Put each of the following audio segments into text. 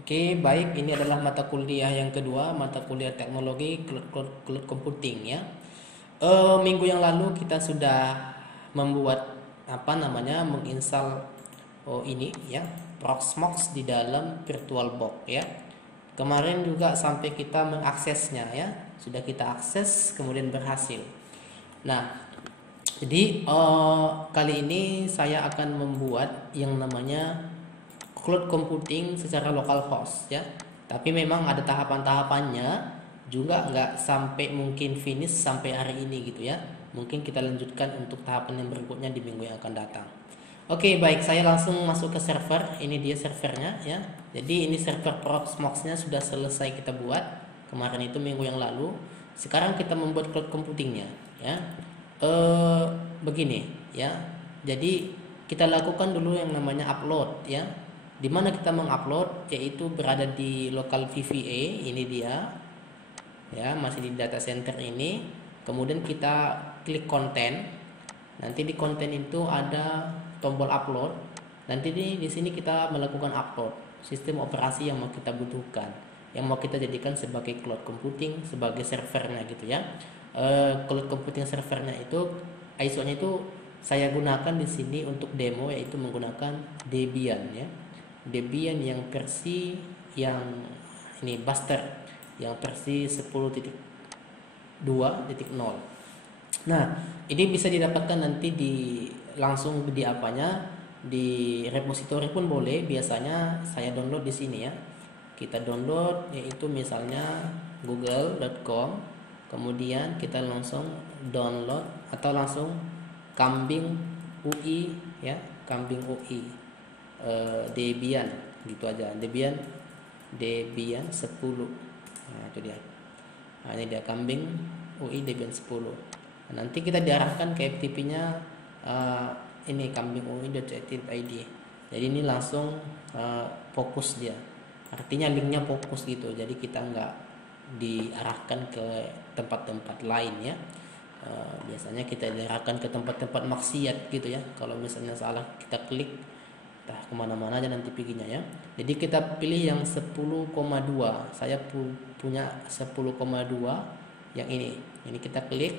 Oke, baik. Ini adalah mata kuliah yang kedua, mata kuliah teknologi cloud computing ya. Minggu yang lalu kita sudah membuat menginstal ini ya, Proxmox di dalam VirtualBox ya. Kemarin juga sampai kita mengaksesnya ya, sudah kita akses kemudian berhasil. Nah, jadi kali ini saya akan membuat yang namanya cloud computing secara local host ya. Tapi memang ada tahapan-tahapannya, juga nggak sampai mungkin finish sampai hari ini gitu ya. Mungkin kita lanjutkan untuk tahapan yang berikutnya di minggu yang akan datang. Oke, baik, saya langsung masuk ke server. Ini dia servernya ya. Jadi ini server Proxmox-nya sudah selesai kita buat kemarin itu minggu yang lalu. Sekarang kita membuat cloud computingnya ya. Begini ya. Jadi kita lakukan dulu yang namanya upload ya. Di mana kita mengupload, yaitu berada di local VVA, ini dia ya, masih di data center ini. Kemudian kita klik konten. Nanti di konten itu ada tombol upload. Nanti di sini kita melakukan upload sistem operasi yang mau kita butuhkan, yang mau kita jadikan sebagai cloud computing, sebagai servernya gitu ya. Cloud computing servernya itu ISO-nya itu saya gunakan di sini untuk demo, yaitu menggunakan Debian ya. Debian yang versi yang ini Buster yang versi 10.2.0. Nah, ini bisa didapatkan nanti langsung di apanya, di repositori pun boleh. Biasanya saya download di sini ya. Kita download yaitu misalnya google.com, kemudian kita langsung download atau langsung kambing UI ya, kambing UI Debian gitu aja, Debian 10. Nah, itu dia. Nah, ini dia kambing UI Debian 10. Nah, nanti kita diarahkan ke FTP-nya ini kambing UI.id. Jadi ini langsung fokus dia. Artinya linknya fokus gitu. Jadi kita nggak diarahkan ke tempat-tempat lain ya. Biasanya kita diarahkan ke tempat-tempat maksiat gitu ya. Kalau misalnya salah kita klik, kemana-mana aja nanti perginya ya. Jadi kita pilih yang 10,2. Saya punya 10,2 yang ini kita klik.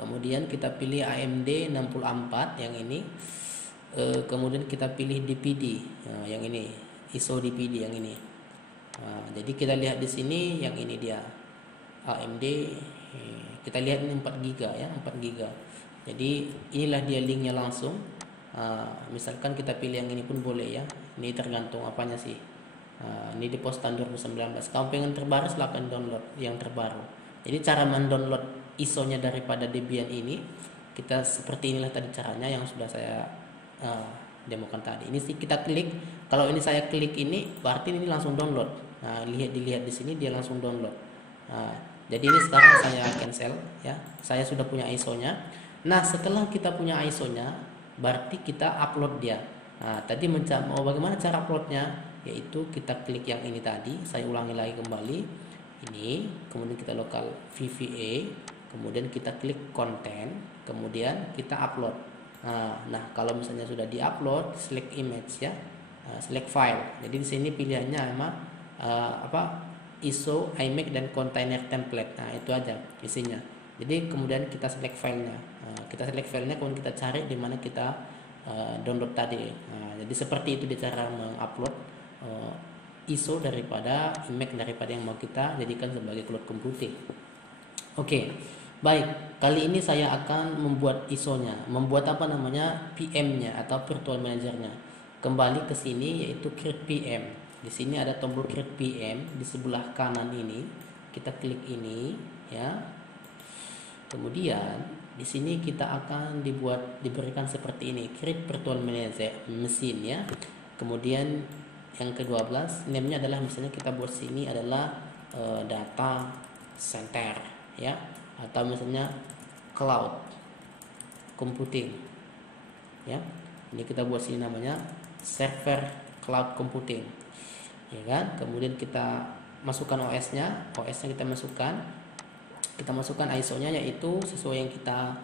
Kemudian kita pilih AMD 64 yang ini. Kemudian kita pilih DPD yang ini, ISO DPD yang ini. Jadi kita lihat di sini yang ini dia AMD. Kita lihat ini 4 GB ya, 4 GB. Jadi inilah dia linknya langsung. Misalkan kita pilih yang ini pun boleh ya. Ini tergantung apanya sih. Ini di post tahun 2019. Kamu pengen terbaru silahkan download yang terbaru. Jadi cara mendownload ISO-nya daripada Debian ini, kita seperti inilah tadi caranya yang sudah saya demokan tadi. Ini sih kita klik. Kalau ini saya klik ini, berarti ini langsung download. Nah, dilihat di sini dia langsung download. Jadi ini sekarang saya cancel ya. Saya sudah punya ISO-nya. Nah, setelah kita punya ISO-nya, berarti kita upload dia. Nah, tadi bagaimana cara uploadnya? Yaitu kita klik yang ini tadi. Saya ulangi lagi kembali. Ini, kemudian kita local VVA, kemudian kita klik konten, kemudian kita upload. Nah, kalau misalnya sudah diupload, select image ya, select file. Jadi di sini pilihannya memang ISO, iMac dan container template. Nah, itu aja isinya. Jadi kemudian kita select filenya. Kita select filenya, kemudian kita cari di mana kita download tadi. Jadi seperti itu cara mengupload ISO daripada iMac daripada yang mau kita jadikan sebagai cloud computing. Oke, baik. Kali ini saya akan membuat ISO-nya, membuat PM-nya atau virtual manager-nya. Kembali ke sini yaitu create PM. Di sini ada tombol create PM di sebelah kanan ini. Kita klik ini ya. Kemudian di sini kita akan diberikan seperti ini, create virtual manager mesin ya. Kemudian yang ke-12 name-nya adalah misalnya kita buat sini adalah data center ya, atau misalnya cloud computing ya. Ini kita buat sini namanya server cloud computing ya kan. Kemudian kita masukkan OS-nya kita masukkan ISO-nya, yaitu sesuai yang kita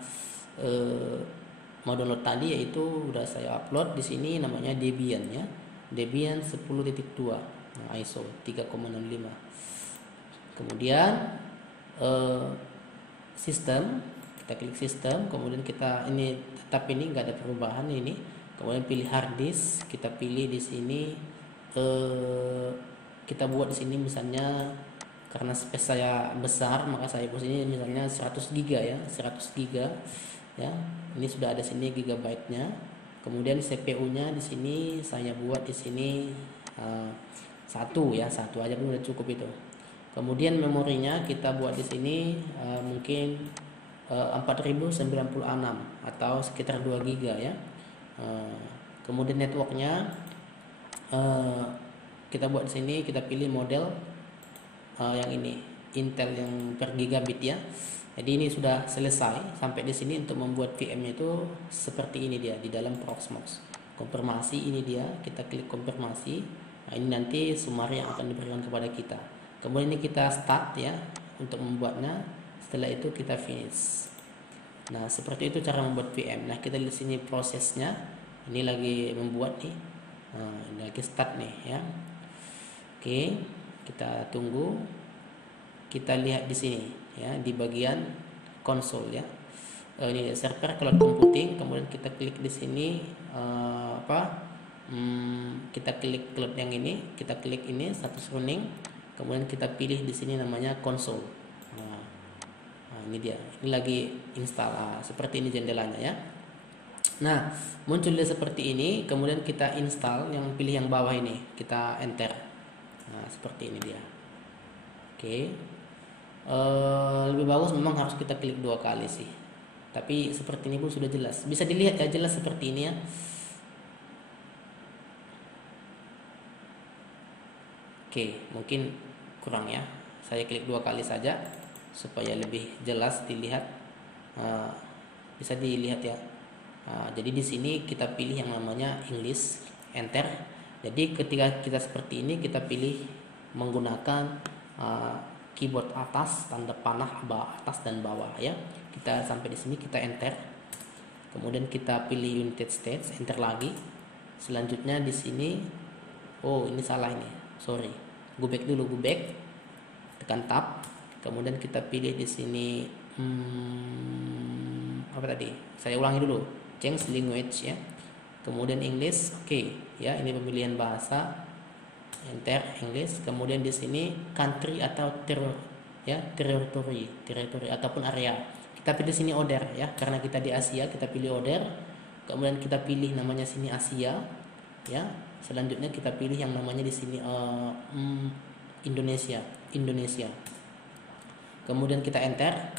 mau download tadi, yaitu udah saya upload di sini namanya Debian ya. Debian 10.2. ISO 3,65. Kemudian sistem, kita klik sistem, kemudian kita ini tetap ini nggak ada perubahan ini. Kemudian pilih hard disk, kita pilih di sini kita buat di sini misalnya karena space saya besar maka saya buat sini misalnya 100 GB ya, 100 GB ya. Ini sudah ada sini gigabyte-nya. Kemudian CPU-nya di sini saya buat di sini satu ya, satu aja pun udah cukup itu. Kemudian memorinya kita buat di sini mungkin 4096 atau sekitar 2 GB ya. Kemudian networknya kita buat di sini, kita pilih model yang ini Intel yang per gigabit ya. Jadi ini sudah selesai sampai di sini. Untuk membuat VM-nya itu seperti ini dia di dalam Proxmox. Konfirmasi ini dia, kita klik konfirmasi. Nah, ini nanti summary yang akan diberikan kepada kita. Kemudian ini kita start ya untuk membuatnya. Setelah itu kita finish. Nah, seperti itu cara membuat VM. Nah, kita lihat sini prosesnya. Ini lagi membuat nih. Nah, ini lagi start nih ya. Oke, kita tunggu. Kita lihat di sini ya, di bagian konsol ya. Ini server cloud computing. Kemudian kita klik di sini kita klik cloud yang ini, kita klik ini status running. Kemudian kita pilih di sini namanya konsol. Nah, ini dia. Ini lagi install. Seperti ini jendelanya ya. Nah, muncul dia seperti ini. Kemudian kita install yang pilih yang bawah ini. Kita enter. Nah, seperti ini dia. Oke. Lebih bagus memang harus kita klik 2 kali sih. Tapi seperti ini pun sudah jelas. Bisa dilihat ya, jelas seperti ini ya. Oke, mungkin kurang ya. Saya klik 2 kali saja supaya lebih jelas dilihat. Bisa dilihat ya. Jadi di sini kita pilih yang namanya English, enter. Jadi ketika kita seperti ini, kita pilih menggunakan keyboard atas, tanda panah atas dan bawah ya. Kita sampai di sini, kita enter. Kemudian kita pilih United States, enter lagi. Selanjutnya di sini, oh ini salah ini, sorry. Go back dulu, go back. Tekan tab. Kemudian kita pilih di sini apa tadi? Saya ulangi dulu. Change language ya. Kemudian English, oke ya. Ini pemilihan bahasa. Enter English. Kemudian di sini country atau territory ataupun area. Kita pilih sini order ya, karena kita di Asia, kita pilih order. Kemudian kita pilih namanya sini Asia ya. Selanjutnya kita pilih yang namanya di sini Indonesia. Kemudian kita enter.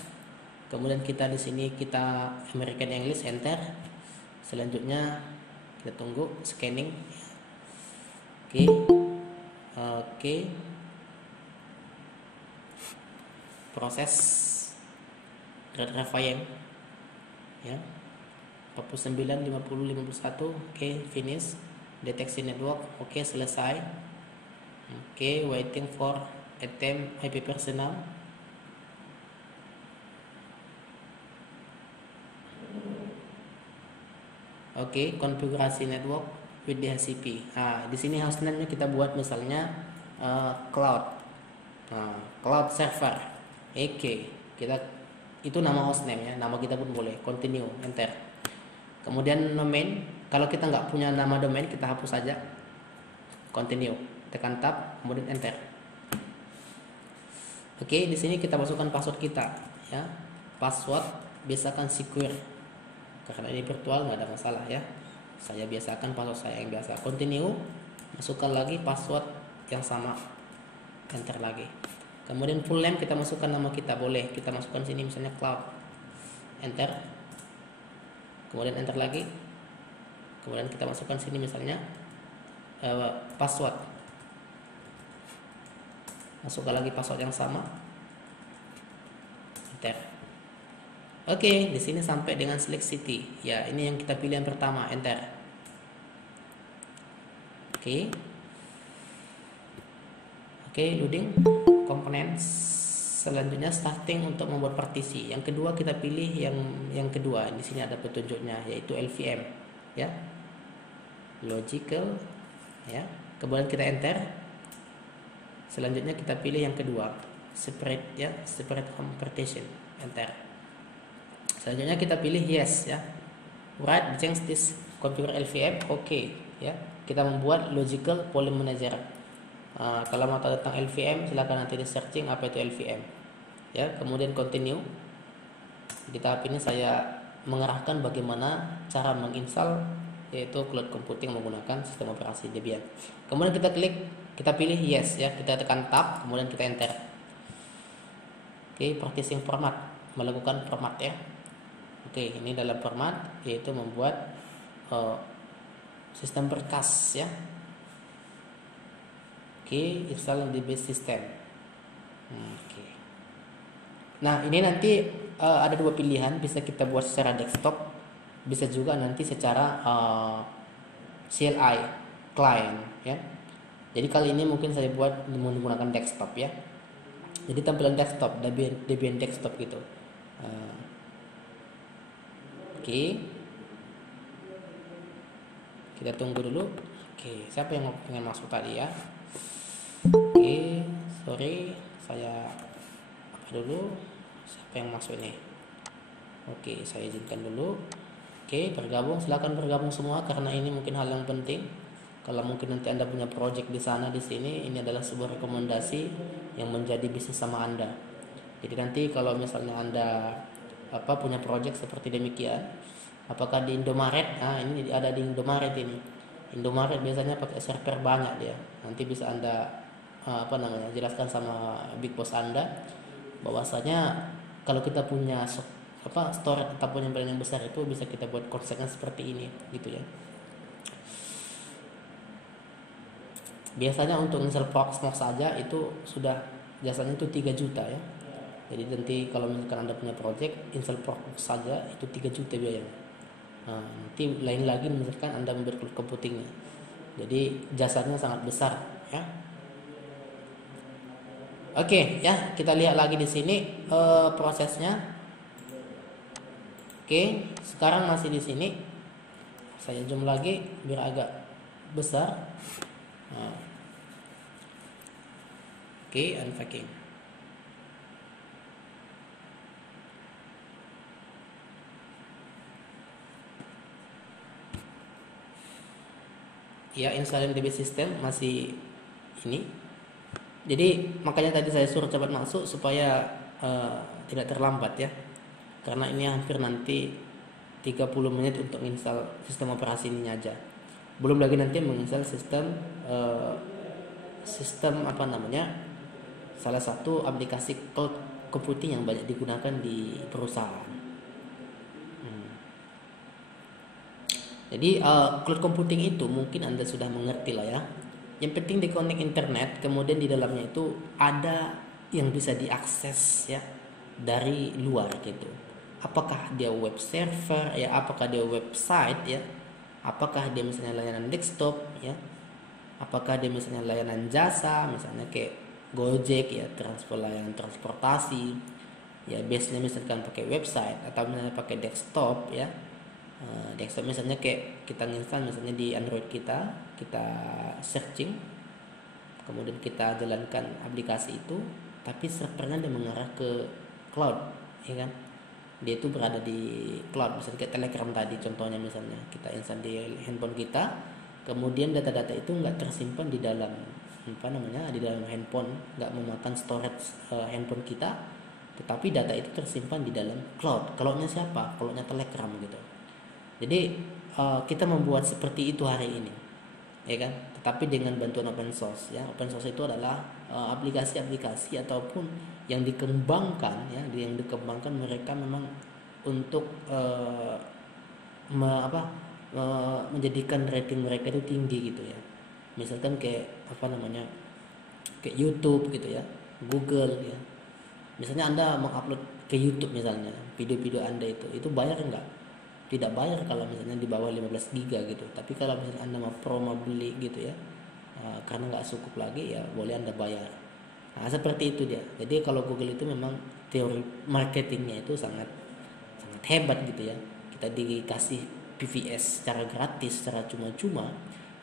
Kemudian kita di sini kita American English, enter. Selanjutnya kita tunggu scanning. Oke. Proses red refine ya. 49 50 51. Oke, finish. Deteksi network. Oke, selesai. Oke, waiting for attempt IP personal. Oke, konfigurasi network with DHCP. Di sini hostname-nya kita buat misalnya cloud. Cloud server. Oke, kita itu nama hostname ya, nama kita pun boleh. Continue, enter. Kemudian domain, kalau kita nggak punya nama domain kita hapus saja. Continue, tekan tab, kemudian enter. Oke, di sini kita masukkan password kita ya. Password biasakan secure. Karena ini virtual nggak ada masalah ya. Saya biasakan password saya yang biasa. Continue, masukkan lagi password yang sama, enter lagi. Kemudian full name kita masukkan nama kita, boleh kita masukkan sini misalnya cloud, enter. Kemudian enter lagi. Kemudian kita masukkan sini misalnya password, masukkan lagi password yang sama, enter. Oke, di sini sampai dengan select city. Ya, ini yang kita pilih yang pertama, enter. Oke, loading komponen. Selanjutnya starting untuk membuat partisi. Yang kedua kita pilih yang kedua. Di sini ada petunjuknya yaitu LVM, ya. Logical, ya. Kemudian kita enter. Selanjutnya kita pilih yang kedua, separate ya, separate home partition, enter. Selanjutnya kita pilih yes ya, right, change this configure LVM, oke ya. Kita membuat logical volume manager. Kalau mau tahu tentang LVM silakan nanti di searching apa itu LVM ya. Kemudian continue. Di tahap ini saya mengerahkan bagaimana cara menginstal yaitu cloud computing menggunakan sistem operasi Debian. Kemudian kita klik, kita pilih yes ya, kita tekan tab, kemudian kita enter. Oke, practicing format, melakukan format ya. Oke, ini dalam format yaitu membuat sistem berkas ya. Oke, install di base system. Oke. Nah, ini nanti ada dua pilihan, bisa kita buat secara desktop, bisa juga nanti secara CLI client ya. Jadi kali ini mungkin saya buat menggunakan desktop ya. Jadi tampilan desktop, Debian desktop gitu. Oke. Kita tunggu dulu. Oke, siapa yang pengen masuk tadi ya? Oke, sorry, saya apa dulu? Siapa yang masuk ini? Oke, saya izinkan dulu. Oke, bergabung, silakan bergabung semua karena ini mungkin hal yang penting. Kalau mungkin nanti Anda punya project di sana di sini, ini adalah sebuah rekomendasi yang menjadi bisnis sama Anda. Jadi nanti kalau misalnya Anda punya project seperti demikian, apakah di Indomaret? Nah, ini ada di Indomaret ini. Indomaret biasanya pakai server banyak dia. Nanti bisa Anda jelaskan sama big boss Anda bahwasanya kalau kita punya storage atau penyimpanan yang besar itu bisa kita buat konsepnya seperti ini gitu ya. Biasanya untuk install Proxmox saja itu sudah jasanya itu 3 juta ya. Jadi nanti kalau misalkan Anda punya project install Proxmox saja itu 3 juta biayanya. Nah, nanti lain lagi misalkan Anda membeli cloud computingnya. Jadi jasanya sangat besar ya. Oke ya, kita lihat lagi di sini prosesnya. Oke, sekarang masih di sini. Saya zoom lagi biar agak besar. Nah. Oke, unpacking. Ya, installin DB system masih ini. Jadi makanya tadi saya suruh cepat masuk supaya tidak terlambat ya. Karena ini hampir nanti 30 menit untuk install sistem operasi ini aja. Belum lagi nanti menginstal sistem salah satu aplikasi cloud computing yang banyak digunakan di perusahaan. Jadi cloud computing itu mungkin Anda sudah mengerti lah ya. Yang penting di connect internet, kemudian di dalamnya itu ada yang bisa diakses ya dari luar gitu. Apakah dia web server ya, apakah dia website ya, apakah dia misalnya layanan desktop ya, apakah dia misalnya layanan jasa misalnya kayak Gojek ya, layanan transportasi ya, biasanya misalkan pakai website atau misalnya pakai desktop ya. Desktop misalnya kayak kita install misalnya di Android kita searching, kemudian kita jalankan aplikasi itu, tapi servernya dia mengarah ke cloud ya kan. Dia itu berada di cloud, misalnya kayak Telegram tadi contohnya, misalnya kita install di handphone kita, kemudian data-data itu nggak tersimpan di dalam di dalam handphone, nggak memakan storage handphone kita, tetapi data itu tersimpan di dalam cloud. Cloudnya siapa? Cloudnya Telegram gitu. Jadi kita membuat seperti itu hari ini ya kan, tetapi dengan bantuan open source ya. Open source itu adalah aplikasi-aplikasi ataupun yang dikembangkan ya, yang dikembangkan mereka memang untuk menjadikan rating mereka itu tinggi gitu ya. Misalkan kayak kayak YouTube gitu ya, Google ya. Misalnya Anda mengupload ke YouTube misalnya video-video Anda itu bayar enggak? Tidak bayar kalau misalnya di bawah 15 giga gitu. Tapi kalau misalnya Anda mau beli gitu ya, karena nggak cukup lagi ya boleh Anda bayar. Nah seperti itu dia. Jadi kalau Google itu memang teori marketingnya itu sangat hebat gitu ya. Kita dikasih PVS secara gratis, secara cuma-cuma,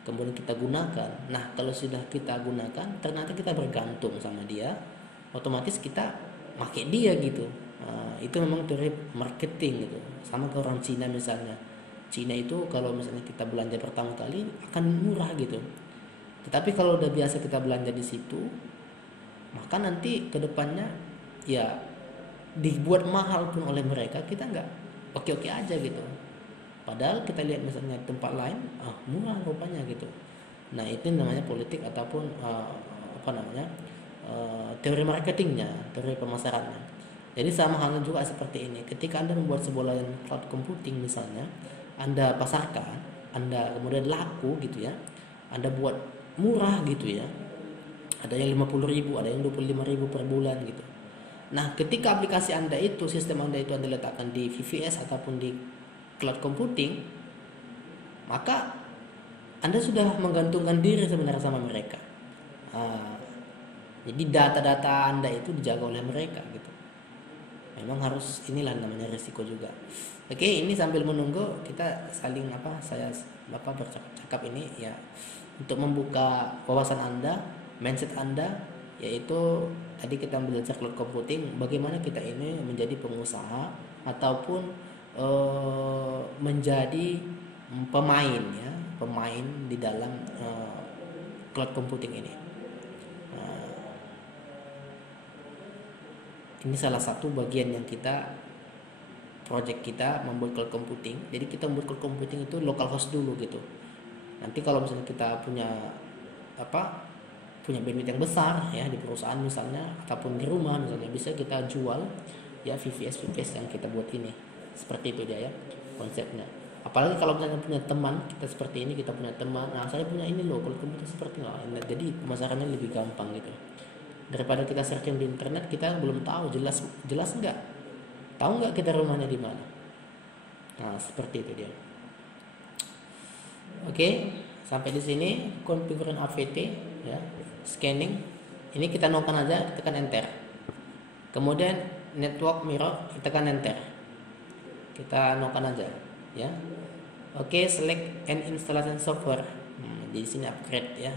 kemudian kita gunakan. Nah, kalau sudah kita gunakan, ternyata kita bergantung sama dia, otomatis kita pakai dia gitu. Nah, itu memang teori marketing gitu. Sama ke orang Cina misalnya. Cina itu kalau misalnya kita belanja pertama kali akan murah gitu. Tetapi kalau udah biasa kita belanja di situ, maka nanti kedepannya ya dibuat mahal pun oleh mereka, kita nggak oke-oke aja gitu. Padahal kita lihat misalnya tempat lain, murah rupanya gitu. Nah, itu namanya politik ataupun teori marketingnya, teori pemasarannya. Jadi sama halnya juga seperti ini. Ketika Anda membuat sebuah layanan cloud computing misalnya, Anda pasarkan, Anda kemudian laku gitu ya, Anda buat murah gitu ya. Ada yang 50.000, ada yang 25.000 per bulan gitu. Nah, ketika aplikasi Anda itu, sistem Anda itu Anda letakkan di VVS ataupun di cloud computing, maka Anda sudah menggantungkan diri sebenarnya sama mereka. Jadi data-data Anda itu dijaga oleh mereka gitu. Memang harus, inilah namanya risiko juga. Oke, ini sambil menunggu kita saling saya bercakap ini ya, untuk membuka wawasan Anda, mindset Anda, yaitu tadi kita belajar cloud computing, bagaimana kita ini menjadi pengusaha ataupun menjadi pemain di dalam cloud computing ini. Ini salah satu bagian yang project kita membuat cloud computing. Jadi kita membuat cloud computing itu local host dulu gitu. Nanti kalau misalnya kita punya bandwidth yang besar ya di perusahaan misalnya ataupun di rumah misalnya, bisa kita jual ya VVS yang kita buat ini. Seperti itu dia ya konsepnya. Apalagi kalau misalnya punya teman kita seperti ini, kita punya teman, nah saya punya ini loh cloud computing seperti ini. Jadi pemasarannya lebih gampang gitu. Daripada kita searching di internet, kita belum tahu jelas enggak, tahu nggak kita rumahnya di mana. Nah, seperti itu dia. Oke, sampai di sini konfiguran AVT ya, scanning. Ini kita nokan aja, tekan enter. Kemudian network mirror, kita tekan enter. Kita nokan aja ya. Oke, select and installation software. Di sini upgrade ya,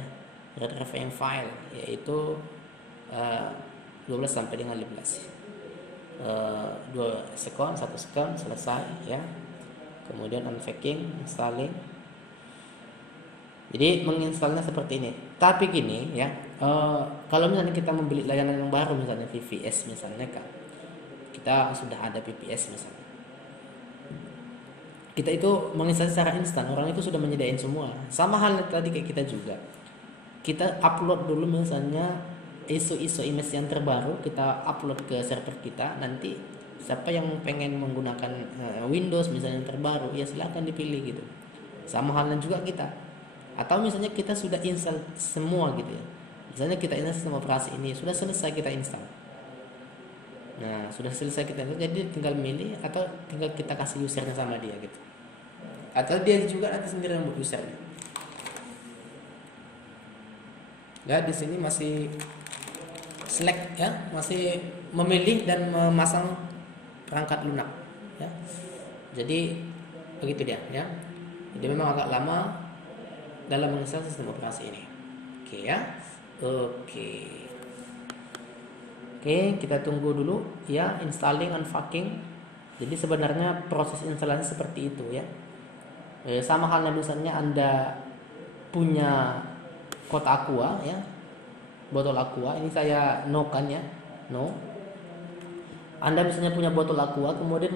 red RVM file, yaitu 12 sampai dengan 15. 1 second selesai ya. Kemudian unpacking, installing. Jadi menginstalnya seperti ini. Tapi gini ya, kalau misalnya kita membeli layanan yang baru misalnya VVS misalnya kan, kita sudah ada VPS misalnya, kita itu menginstal secara instan, orang itu sudah menyediakan semua. Sama halnya tadi kayak kita juga, kita upload dulu misalnya ISO image yang terbaru, kita upload ke server kita. Nanti siapa yang pengen menggunakan Windows misalnya yang terbaru, ya silahkan dipilih gitu. Sama halnya juga kita, atau misalnya kita sudah install semua gitu ya, misalnya kita install sistem operasi ini sudah selesai kita install. Nah, sudah selesai kita install, jadi tinggal milih atau tinggal kita kasih usernya sama dia gitu, atau dia juga nanti sendiri yang buat usernya. Ya, di sini masih select ya, masih memilih dan memasang perangkat lunak ya. Jadi begitu dia ya. Jadi memang agak lama dalam menginstal sistem operasi ini. Oke ya. Oke, kita tunggu dulu ya, installing unpacking. Jadi sebenarnya proses instalasi seperti itu ya. Sama halnya misalnya Anda punya kotak aqua ya, botol aqua, ini saya nokan ya, Anda misalnya punya botol aqua, kemudian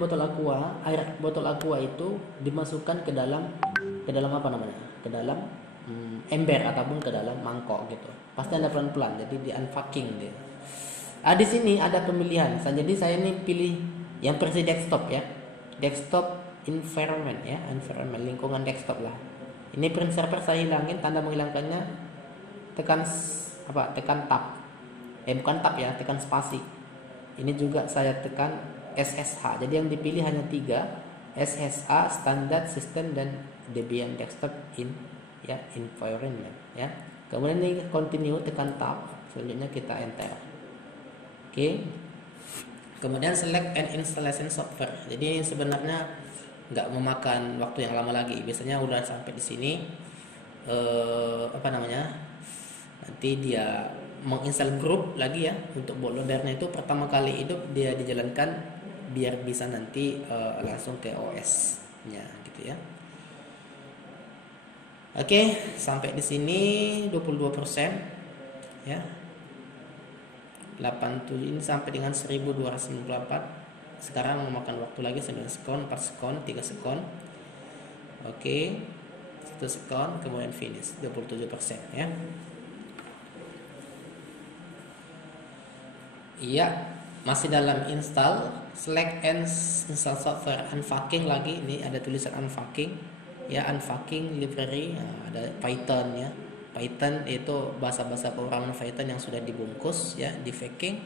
air botol aqua itu dimasukkan ke dalam ke dalam ember ataupun ke dalam mangkok gitu. Pasti Anda pelan-pelan, jadi di unpacking dia. Di sini ada pemilihan. Jadi saya ini pilih yang versi desktop ya, desktop environment ya, environment lingkungan desktop lah. Ini print server saya hilangin, tanda menghilangkannya tekan tab. Bukan tab ya, tekan spasi. Ini juga saya tekan SSH. Jadi yang dipilih hanya 3, SSH, standard system dan Debian desktop environment ya. Kemudian ini continue, tekan tab. Selanjutnya kita enter. Oke. Kemudian select and installation software. Jadi sebenarnya nggak memakan waktu yang lama lagi. Biasanya udah sampai di sini, apa namanya, nanti dia menginstal grup lagi ya. Untuk bootloadernya itu pertama kali itu dia dijalankan biar bisa nanti langsung ke OS nya gitu ya. Oke, sampai di sini 22% ya. 87 ini sampai dengan 1294. Sekarang memakan waktu lagi 9 sekon, 4 sekon, 3 sekon. Oke. 1 sekon kemudian finish 27% ya. Iya, masih dalam install select and install software unfucking lagi. Ini ada tulisan unfucking ya, unfucking library. Nah, ada Python ya. Python itu bahasa-bahasa pemrograman Python yang sudah dibungkus ya, di faking,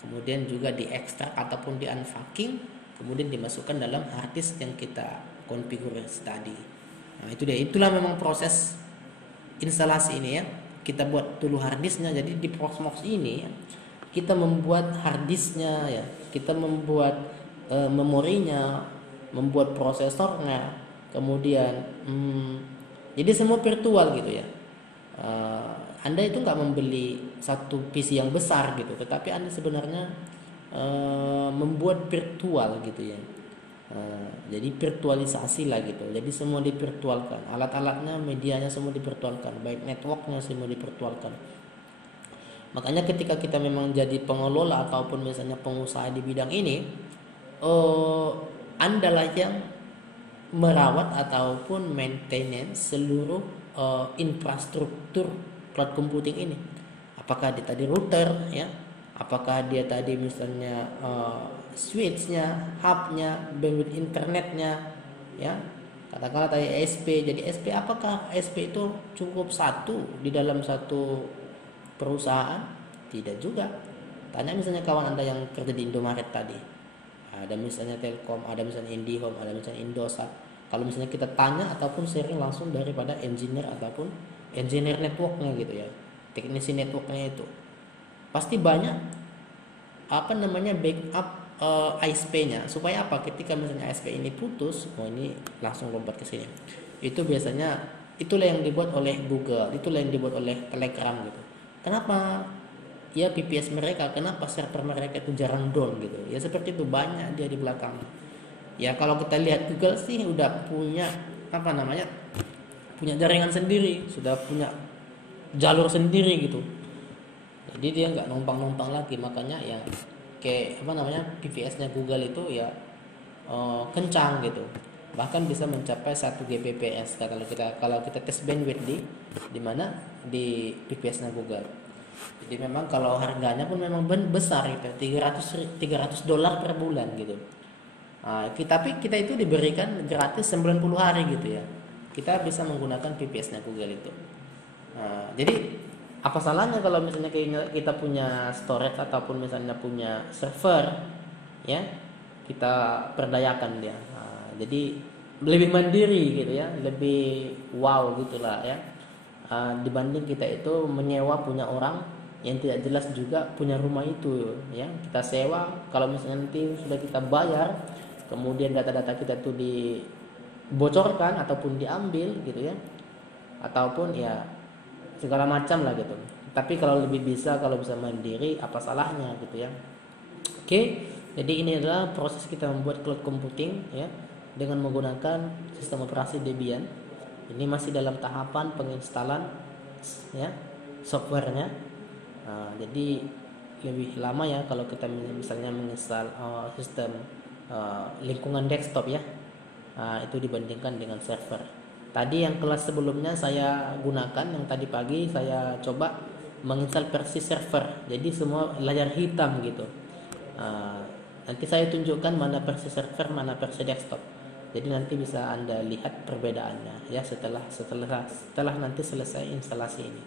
kemudian juga diekstrak ataupun di unfucking, kemudian dimasukkan dalam harddisk yang kita konfigurasi tadi. Nah, itu dia. Itulah memang proses instalasi ini ya. Kita buat dulu harddisknya. Jadi di Proxmox ini ya, kita membuat harddisknya ya, kita membuat memorinya, membuat prosesornya, kemudian jadi semua virtual gitu ya. Anda itu nggak membeli satu PC yang besar gitu, tetapi Anda sebenarnya membuat virtual gitu ya. Jadi virtualisasi lah gitu. Jadi semua divirtualkan, alat-alatnya, medianya semua divirtualkan, baik networknya semua divirtualkan. Makanya ketika kita memang jadi pengelola ataupun misalnya pengusaha di bidang ini, Anda lah yang merawat ataupun maintenance seluruh infrastruktur cloud computing ini. Apakah dia tadi router ya, apakah dia tadi misalnya switchnya, hubnya, bandwidth internetnya ya. Katakanlah tadi SP. Jadi SP, apakah SP itu cukup satu di dalam satu perusahaan? Tidak juga. Tanya misalnya kawan Anda yang kerja di Indomaret tadi, ada misalnya Telkom, ada misalnya IndiHome, ada misalnya Indosat. Kalau misalnya kita tanya ataupun sharing langsung daripada engineer ataupun engineer networknya gitu ya, teknisi networknya itu pasti banyak apa namanya backup ISP-nya. Supaya apa? Ketika misalnya ISP ini putus, ini langsung lompat ke sini. Itu biasanya itulah yang dibuat oleh Google, itulah yang dibuat oleh Telegram gitu. Kenapa ya VPS mereka, kenapa server mereka itu jarang down gitu ya, seperti itu, banyak dia di belakang ya. Kalau kita lihat Google sih udah punya apa namanya, punya jaringan sendiri, sudah punya jalur sendiri gitu, jadi dia nggak numpang-numpang lagi. Makanya ya kayak apa namanya, VPS-nya Google itu ya kencang gitu, bahkan bisa mencapai 1 Gbps kalau kita tes bandwidth di mana di VPS-nya Google. Jadi memang kalau harganya pun memang besar gitu, $300 per bulan gitu. Nah, tapi kita itu diberikan gratis 90 hari gitu ya. Kita bisa menggunakan VPS-nya Google itu. Nah, jadi apa salahnya kalau misalnya kita punya storage ataupun misalnya punya server ya, kita perdayakan dia. Nah, jadi lebih mandiri gitu ya, lebih wow gitulah ya. Dibanding kita itu menyewa punya orang yang tidak jelas juga punya rumah itu ya, kita sewa. Kalau misalnya nanti sudah kita bayar, kemudian data-data kita itu dibocorkan ataupun diambil gitu ya, ataupun ya segala macam lah gitu. Tapi kalau kalau bisa mandiri, apa salahnya gitu ya. Oke, jadi ini adalah proses kita membuat cloud computing ya, dengan menggunakan sistem operasi Debian. Ini masih dalam tahapan penginstalan ya softwarenya. Nah, jadi lebih lama ya kalau kita misalnya menginstal sistem lingkungan desktop ya. Nah, itu dibandingkan dengan server. Tadi yang kelas sebelumnya saya gunakan, yang tadi pagi saya coba menginstal versi server. Jadi semua layar hitam gitu. Nanti saya tunjukkan mana versi server, mana versi desktop. Jadi nanti bisa Anda lihat perbedaannya ya setelah nanti selesai instalasi ini.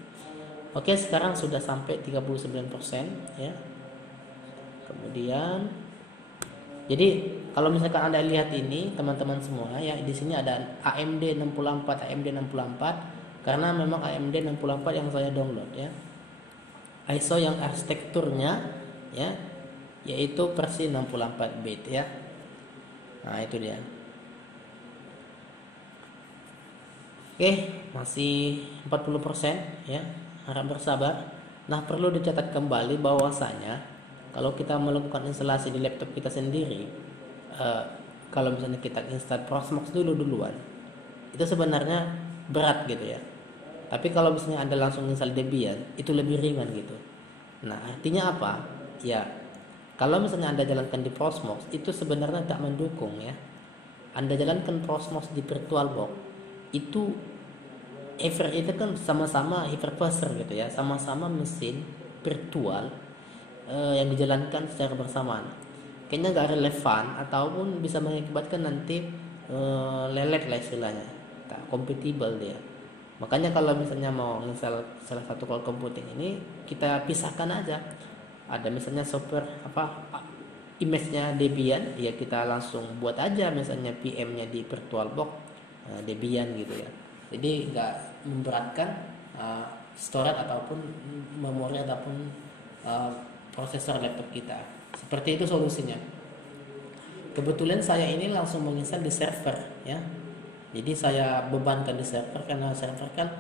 Oke, sekarang sudah sampai 39% ya. Kemudian jadi kalau misalkan Anda lihat ini teman-teman semua ya, di sini ada AMD 64 karena memang AMD 64 yang saya download ya. ISO yang arsitekturnya ya yaitu versi 64 bit ya. Nah, itu dia. Oke, masih 40% ya. Harap bersabar. Nah, perlu dicatat kembali bahwasanya kalau kita melakukan instalasi di laptop kita sendiri, eh, kalau misalnya kita install Proxmox duluan, itu sebenarnya berat gitu ya. Tapi kalau misalnya Anda langsung install Debian, itu lebih ringan gitu. Nah, artinya apa? Ya, kalau misalnya Anda jalankan di Proxmox, itu sebenarnya tak mendukung ya. Anda jalankan Proxmox di VirtualBox, itu itu kan sama-sama hypervisor gitu ya, sama-sama mesin virtual yang dijalankan secara bersamaan. Kayaknya nggak relevan ataupun bisa mengakibatkan nanti lelet lah istilahnya, tak compatible dia. Makanya kalau misalnya mau install salah satu cloud computing ini, kita pisahkan aja. Ada misalnya software apa image-nya Debian, ya kita langsung buat aja misalnya VM-nya di VirtualBox Debian gitu ya. Jadi nggak memberatkan storage ataupun memori ataupun uh, prosesor laptop kita. Seperti itu solusinya. Kebetulan saya ini langsung menginstal di server ya. Jadi saya bebankan di server karena server kan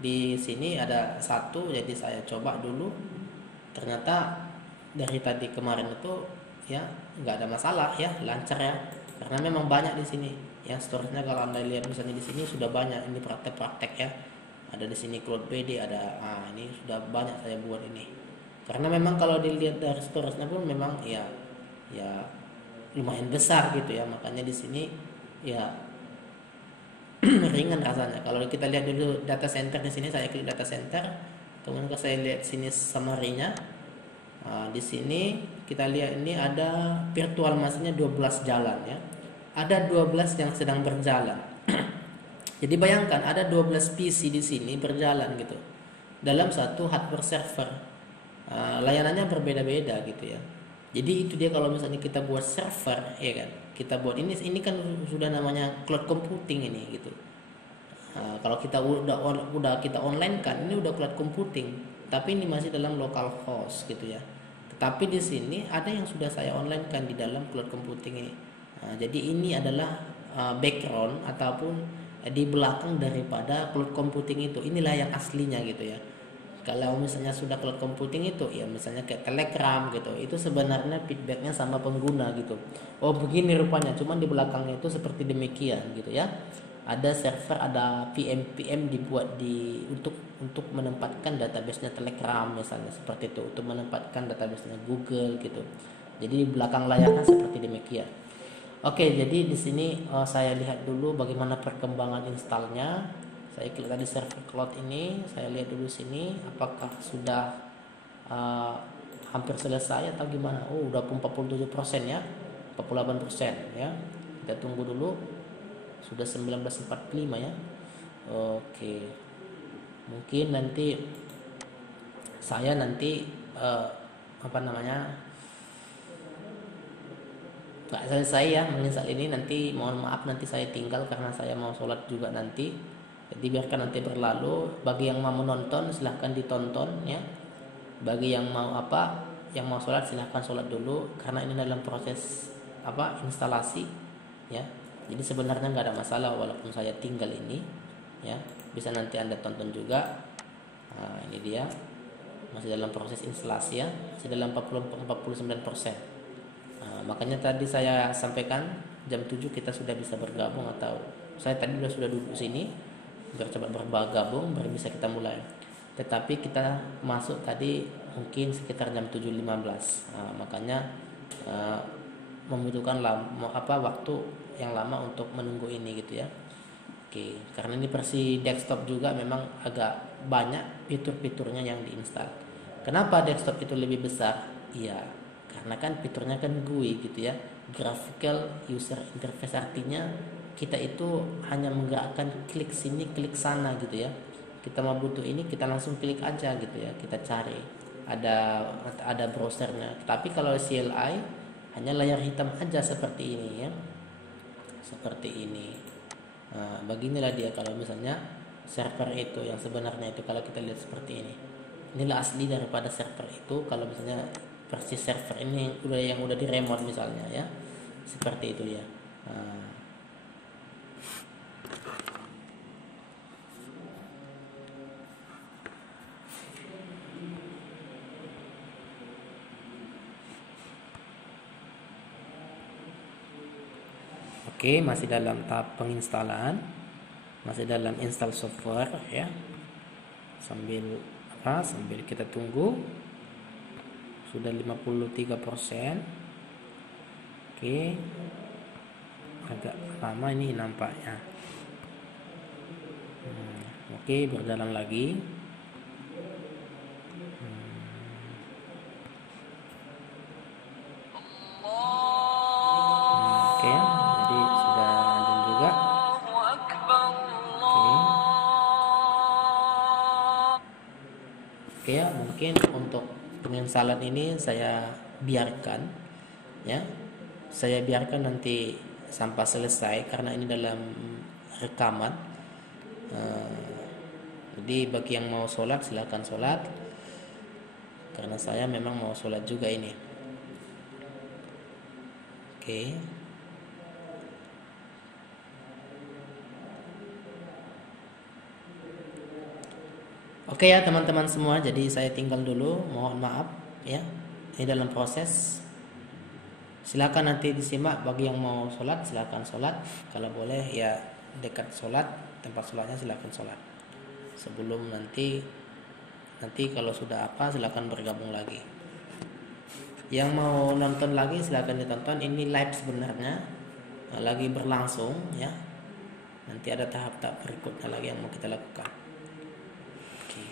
di sini ada satu, jadi saya coba dulu. Ternyata dari tadi kemarin itu ya nggak ada masalah ya, lancar ya. Karena memang banyak di sini. Ya storage-nya kalau Anda lihat misalnya di sini sudah banyak, ini praktek-praktek ya. Ada di sini CloudBD, ada ini sudah banyak saya buat ini. Karena memang kalau dilihat dari storage-nya pun memang ya lumayan besar gitu ya. Makanya di sini ya ringan rasanya. Kalau kita lihat dulu data center di sini, saya klik data center, kemudian kalau saya lihat sini summary-nya. Di sini kita lihat ini ada virtual machine-nya 12 jalan ya. Ada 12 yang sedang berjalan. Jadi bayangkan ada 12 PC di sini berjalan gitu. Dalam satu hardware server. Layanannya berbeda-beda gitu ya. Jadi itu dia kalau misalnya kita buat server ya kan. Kita buat ini kan sudah namanya cloud computing ini gitu. Kalau kita udah kita online kan ini udah cloud computing, tapi ini masih dalam local host gitu ya. Tetapi di sini ada yang sudah saya online kan di dalam cloud computing ini. Jadi ini adalah background ataupun di belakang daripada cloud computing itu. Inilah yang aslinya gitu ya. Kalau misalnya sudah cloud computing itu ya misalnya kayak Telegram gitu, itu sebenarnya feedbacknya sama pengguna gitu. Oh begini rupanya, cuman di belakangnya itu seperti demikian gitu ya. Ada server, ada VM dibuat untuk menempatkan database-nya Telegram misalnya seperti itu, untuk menempatkan database-nya Google gitu. Jadi di belakang layarnya seperti demikian. Oke, jadi di sini saya lihat dulu bagaimana perkembangan installnya. Saya klik tadi server cloud ini, saya lihat dulu sini apakah sudah hampir selesai atau gimana. Oh, udah 47% ya. 48% ya. Kita tunggu dulu. Sudah 1945 ya. Oke. Mungkin nanti saya nggak selesai ya menginstal ini, nanti mohon maaf nanti saya tinggal karena saya mau sholat juga nanti. Jadi biarkan nanti berlalu. Bagi yang mau menonton silahkan ditonton ya. Bagi yang mau yang mau sholat silahkan sholat dulu karena ini dalam proses instalasi ya. Jadi sebenarnya nggak ada masalah walaupun saya tinggal ini ya. Bisa nanti Anda tonton juga. Ini dia masih dalam proses instalasi ya, masih dalam 49%. Makanya tadi saya sampaikan jam 7 kita sudah bisa bergabung, atau saya tadi sudah duduk sini biar coba bergabung baru bisa kita mulai. Tetapi kita masuk tadi mungkin sekitar jam 7.15. Makanya membutuhkan waktu yang lama untuk menunggu ini gitu ya. Oke, karena ini versi desktop juga memang agak banyak fitur-fiturnya yang diinstal. Kenapa desktop itu lebih besar? Iya, karena kan fiturnya kan GUI gitu ya, graphical user interface, artinya kita itu hanya menggerakkan klik sini klik sana gitu ya. Kita mau butuh ini kita langsung klik aja gitu ya, kita cari ada browsernya. Tapi kalau CLI hanya layar hitam aja seperti ini ya, seperti ini. Beginilah dia kalau misalnya server itu yang sebenarnya itu, kalau kita lihat seperti ini. Inilah asli daripada server itu. Kalau misalnya versi server ini yang udah di remote misalnya ya, seperti itu ya. Oke, masih dalam tahap penginstalan, masih dalam install software ya. Sambil kita tunggu. Sudah 53%. Oke, agak lama ini nampaknya. Oke, berjalan lagi. Oke, jadi sudah ada juga. Oke ya, mungkin untuk penginstalan ini saya biarkan ya. Saya biarkan nanti sampai selesai karena ini dalam rekaman. Jadi bagi yang mau sholat silakan sholat, karena saya memang mau sholat juga ini. Oke. Oke ya teman-teman semua, jadi saya tinggal dulu, mohon maaf ya. Ini dalam proses. Silakan nanti disimak, bagi yang mau sholat silakan sholat. Kalau boleh ya dekat sholat, tempat sholatnya silakan sholat. Sebelum nanti kalau sudah apa silakan bergabung lagi. Yang mau nonton lagi silakan ditonton. Ini live sebenarnya lagi berlangsung ya. Nanti ada tahap-tahap berikutnya lagi yang mau kita lakukan. Oke.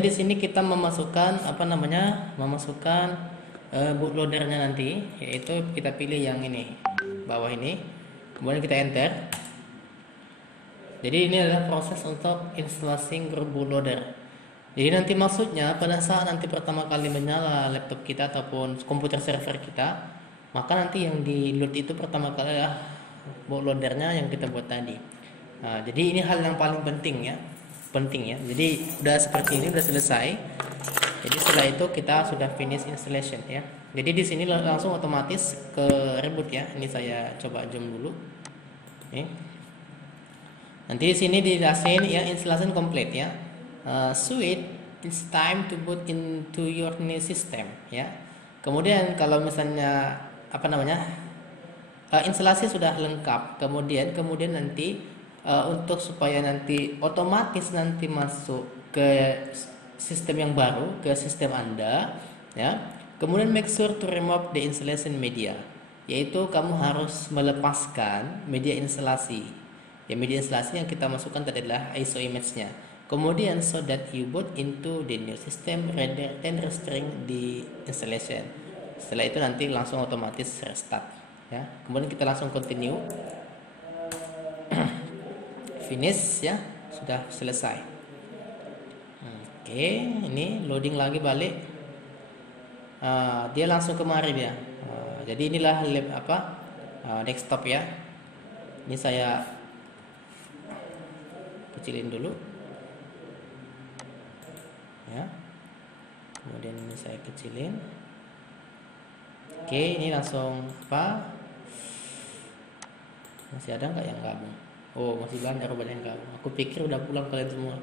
di sini kita memasukkan apa namanya, memasukkan bootloadernya nanti, yaitu kita pilih yang ini bawah ini, kemudian kita enter. Jadi ini adalah proses untuk instalasi grup bootloader. Jadi nanti maksudnya pada saat nanti pertama kali menyala laptop kita ataupun komputer server kita, maka nanti yang di load itu pertama kali adalah bootloadernya yang kita buat tadi. Nah, jadi ini hal yang paling penting ya. Jadi udah seperti ini, udah selesai. Jadi setelah itu kita sudah finish installation ya. Jadi di sini langsung otomatis ke reboot ya. Ini saya coba zoom dulu. Nih. Nanti di sini dijelasin ya, installation complete ya. Sweet, it's time to boot into your new system ya. Kemudian kalau misalnya apa namanya, instalasi sudah lengkap, kemudian nanti untuk supaya nanti otomatis nanti masuk ke sistem yang baru, ke sistem Anda ya. Kemudian make sure to remove the installation media, yaitu kamu harus melepaskan media instalasi. Ya, media instalasi yang kita masukkan tadi adalah ISO image-nya. Kemudian so that you boot into the new system rather than restrict the installation. Setelah itu nanti langsung otomatis restart ya. Kemudian kita langsung continue. Finish ya, sudah selesai. Oke, ini loading lagi balik. Dia langsung kemari dia. Jadi inilah desktop ya. Ini saya kecilin dulu ya. Kemudian ini saya kecilin. Oke, ini langsung apa? Masih ada nggak yang gabung? Oh, masih banyak yang gabung. Aku pikir udah pulang kalian semua.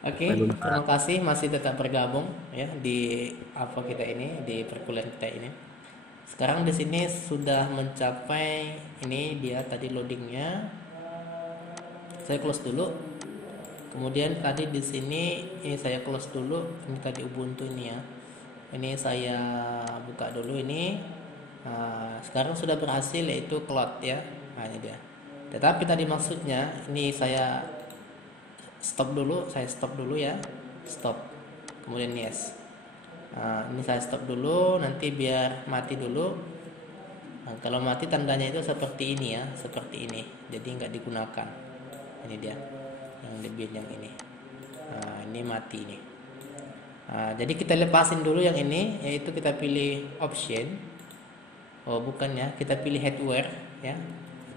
Oke, terima kasih masih tetap bergabung ya di apa kita ini, di perkuliahan kita ini. Sekarang di sini sudah mencapai, ini dia tadi loadingnya. Saya close dulu. Kemudian tadi di sini ini saya close dulu. Ini tadi Ubuntu ini ya. Ini saya buka dulu ini. Sekarang sudah berhasil, yaitu cloud ya. Nah, ini dia. Tetapi tadi maksudnya ini saya stop dulu ya. Stop. Kemudian yes. Ini saya stop dulu, nanti biar mati dulu. Nah, kalau mati tandanya itu seperti ini ya, seperti ini. Jadi nggak digunakan. Ini dia. Yang lebih yang ini. Ini mati ini. Jadi kita lepasin dulu yang ini, yaitu kita pilih option. Oh bukan ya, kita pilih hardware ya.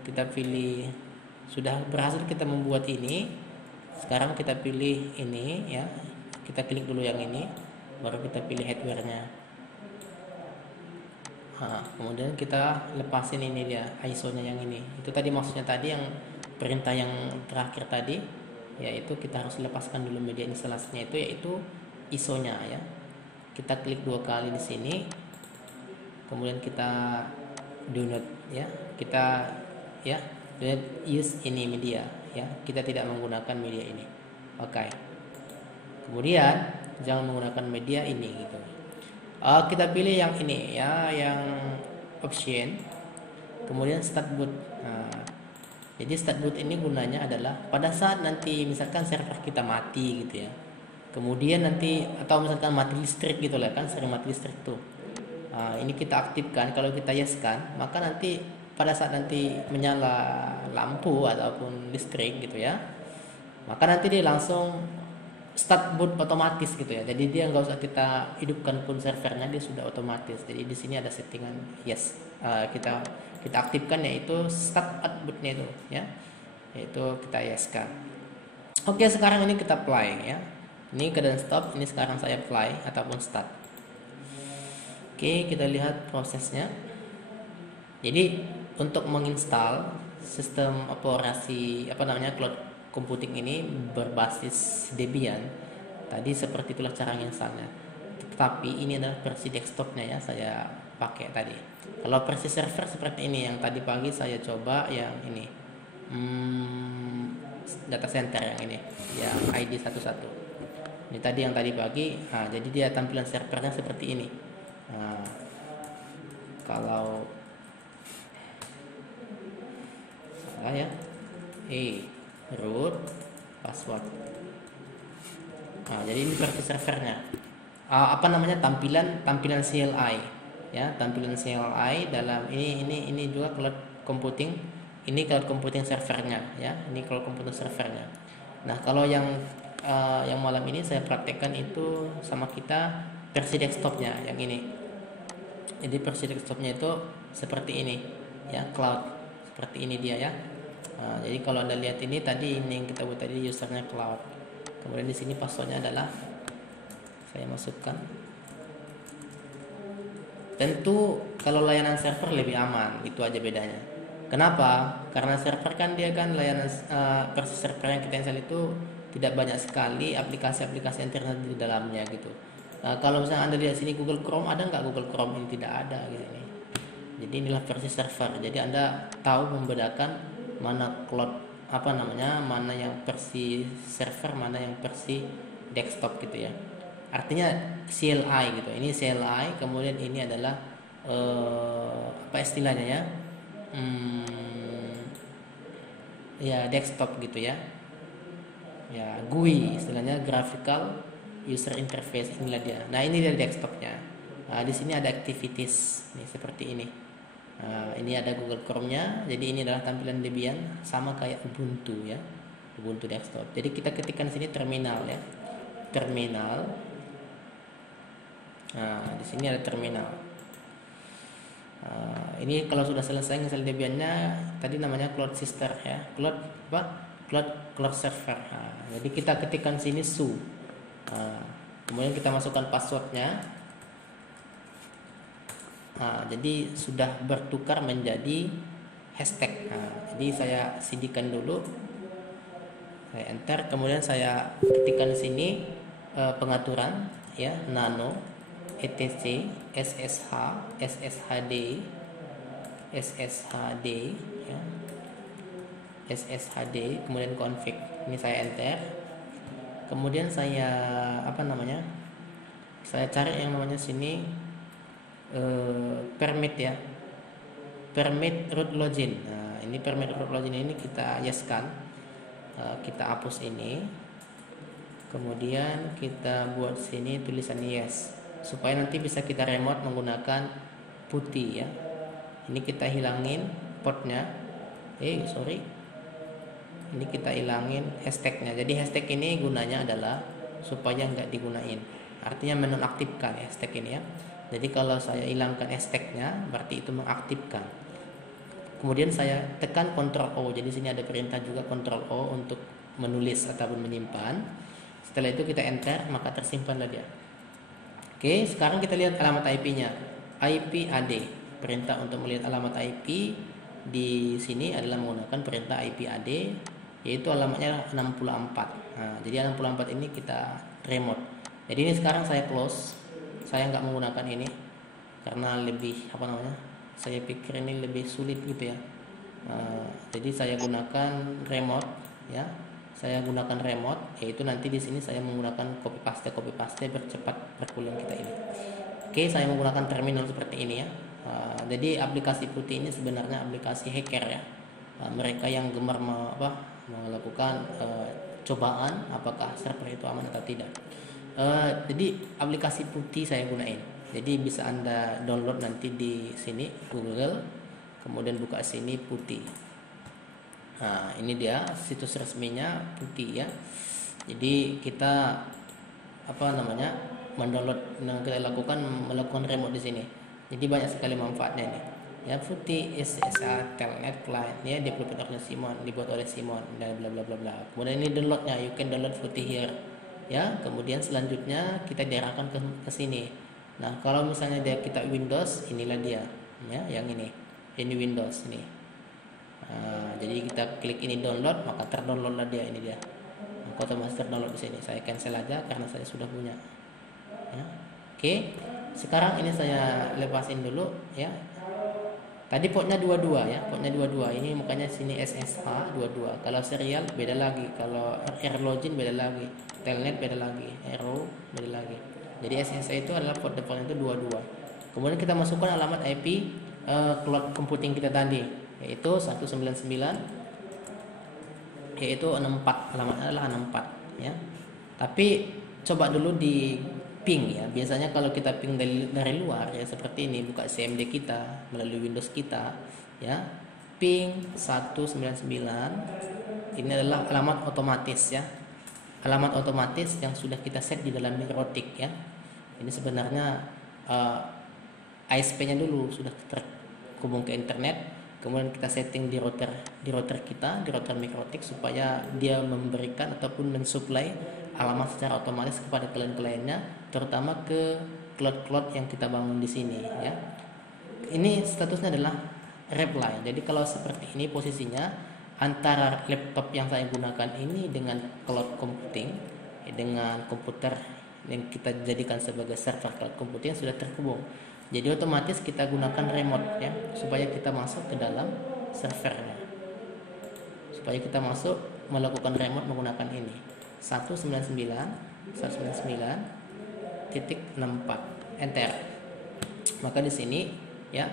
Kita pilih, sudah berhasil kita membuat ini. Sekarang kita pilih ini ya. Kita klik dulu yang ini, baru kita pilih hardware-nya. Kemudian kita lepasin ini dia, ISO-nya yang ini. Itu tadi maksudnya tadi yang perintah yang terakhir tadi, yaitu kita harus lepaskan dulu media instalasinya itu, yaitu ISO-nya ya. Kita klik 2 kali di sini. Kemudian kita download ya, kita ya download use ini media ya, kita tidak menggunakan media ini. Oke. Kemudian jangan menggunakan media ini gitu. Kita pilih yang ini ya, yang option. Kemudian start boot. Jadi start boot ini gunanya adalah pada saat nanti misalkan server kita mati gitu ya. Kemudian nanti atau misalkan mati listrik gitu lah, kan sering mati listrik tuh. Ini kita aktifkan, kalau kita yeskan, maka nanti pada saat nanti menyala lampu ataupun listrik gitu ya, maka nanti dia langsung start boot otomatis gitu ya. Jadi dia nggak usah kita hidupkan pun servernya, dia sudah otomatis. Jadi di sini ada settingan yes, kita aktifkan, yaitu start bootnya itu ya, yaitu kita yeskan. Oke, sekarang ini kita play ya. Ini keadaan stop, ini sekarang saya play ataupun start. Oke, kita lihat prosesnya. Jadi untuk menginstal sistem operasi cloud computing ini berbasis Debian, tadi seperti itulah cara menginstalnya. Tetapi ini adalah versi desktopnya ya, saya pakai tadi. Kalau versi server seperti ini, yang tadi pagi saya coba yang ini, data center yang ini, yang ID 11. Ini tadi yang tadi pagi. Jadi dia tampilan servernya seperti ini. Kalau salah ya, root password. Nah, jadi ini versi servernya. Apa namanya, tampilan CLI ya, tampilan CLI dalam ini juga cloud computing. Ini cloud computing servernya ya, ini cloud computing servernya. Nah, kalau yang malam ini saya praktekkan itu sama kita versi desktopnya yang ini. Jadi versi desktopnya itu seperti ini ya, cloud seperti ini dia ya. Nah, jadi kalau Anda lihat ini tadi, ini yang kita buat tadi usernya cloud. Kemudian di sini passwordnya adalah saya masukkan. Tentu kalau layanan server lebih aman, itu aja bedanya. Kenapa? Karena server kan dia kan layanan versi server yang kita install itu tidak banyak sekali aplikasi-aplikasi internet di dalamnya gitu. Kalau misalnya Anda lihat sini Google Chrome, ada nggak Google Chrome? Ini tidak ada gitu ini. Jadi inilah versi server. Jadi Anda tahu membedakan mana cloud mana yang versi server, mana yang versi desktop gitu ya. Artinya CLI gitu. Ini CLI, kemudian ini adalah apa istilahnya ya? Ya desktop gitu ya. Ya GUI istilahnya, graphical user interface, inilah dia. Nah, ini dari desktopnya. Nah, di sini ada activities nih seperti ini. Ini ada Google Chrome-nya. Jadi ini adalah tampilan Debian sama kayak Ubuntu ya. Ubuntu desktop. Jadi kita ketikkan sini terminal ya. Terminal. Nah, di sini ada terminal. Ini kalau sudah selesai install Debian-nya, tadi namanya Cloud Sister ya. Cloud Server. Jadi kita ketikkan sini su. Kemudian kita masukkan passwordnya. Jadi sudah bertukar menjadi hashtag. Jadi saya CD-kan dulu, saya enter, kemudian saya ketikkan di sini pengaturan ya, nano etc ssh sshd ya, sshd, kemudian config. Ini saya enter, kemudian saya saya cari yang namanya sini permit ya, permit root login. Nah, ini permit root login ini kita yeskan, kita hapus ini, kemudian kita buat sini tulisan yes supaya nanti bisa kita remote menggunakan putih ya. Ini kita hilangin portnya, ini kita hilangin hashtagnya. Jadi hashtag ini gunanya adalah supaya nggak digunain, artinya menonaktifkan hashtag ini ya. Jadi kalau saya hilangkan hashtagnya, berarti itu mengaktifkan. Kemudian saya tekan Ctrl O. Jadi sini ada perintah juga Ctrl O untuk menulis ataupun menyimpan. Setelah itu kita enter, maka tersimpanlah dia. Oke, sekarang kita lihat alamat IP-nya. IP AD. Perintah untuk melihat alamat IP di sini adalah menggunakan perintah IP AD, yaitu alamatnya 64. Nah, jadi 64 ini kita remote. Jadi ini sekarang saya close. Saya nggak menggunakan ini karena lebih saya pikir ini lebih sulit gitu ya. Jadi saya gunakan remote ya. Saya gunakan remote, yaitu nanti di sini saya menggunakan copy paste bercepat berpulang kita ini. Oke, saya menggunakan terminal seperti ini ya. Jadi aplikasi putih ini sebenarnya aplikasi hacker ya. Mereka yang gemar melakukan cobaan apakah server itu aman atau tidak. Jadi aplikasi putih saya gunain. Jadi bisa Anda download nanti di sini Google, kemudian buka sini putih. Nah, ini dia situs resminya putih ya. Jadi kita mendownload, kita melakukan remote di sini. Jadi banyak sekali manfaatnya ini. Ya, putih SSH Telnet client ya, developed oleh Simon, dibuat oleh Simon dan bla bla bla bla. Kemudian ini downloadnya, you can download putih here. Ya, kemudian selanjutnya kita diarahkan ke sini. Nah, kalau misalnya kita Windows, inilah dia ya, yang ini Windows ini. Jadi kita klik ini download, maka terdownloadlah dia, ini dia. Maka otomatis terdownload di sini. Saya cancel aja karena saya sudah punya. Ya. Oke. Sekarang ini saya lepasin dulu ya. Tadi portnya 22 ya, portnya 22. Ini makanya sini SSH 22. Kalau serial beda lagi, kalau AirLogin beda lagi, Telnet beda lagi, Aero beda lagi. Jadi SSH itu adalah port default itu 22. Kemudian kita masukkan alamat IP cloud computing kita tadi, yaitu 199 yaitu 64, alamatnya adalah 64 ya. Tapi coba dulu di ping ya. Biasanya kalau kita ping dari luar ya seperti ini, buka CMD kita melalui Windows kita ya. Ping 199 ini adalah alamat otomatis ya. Alamat otomatis yang sudah kita set di dalam Mikrotik ya. Ini sebenarnya ISP-nya dulu sudah terhubung ke internet, kemudian kita setting di router kita, di router Mikrotik, supaya dia memberikan ataupun mensuplai alamat secara otomatis kepada klien-kliennya, terutama ke cloud-cloud yang kita bangun di sini ya. Ini statusnya adalah reply. Jadi kalau seperti ini posisinya antara laptop yang saya gunakan ini dengan cloud computing, dengan komputer yang kita jadikan sebagai server cloud computing sudah terhubung. Jadi otomatis kita gunakan remote ya, supaya kita masuk ke dalam servernya. Supaya kita masuk melakukan remote menggunakan ini 199.199.64 enter. Maka di sini ya,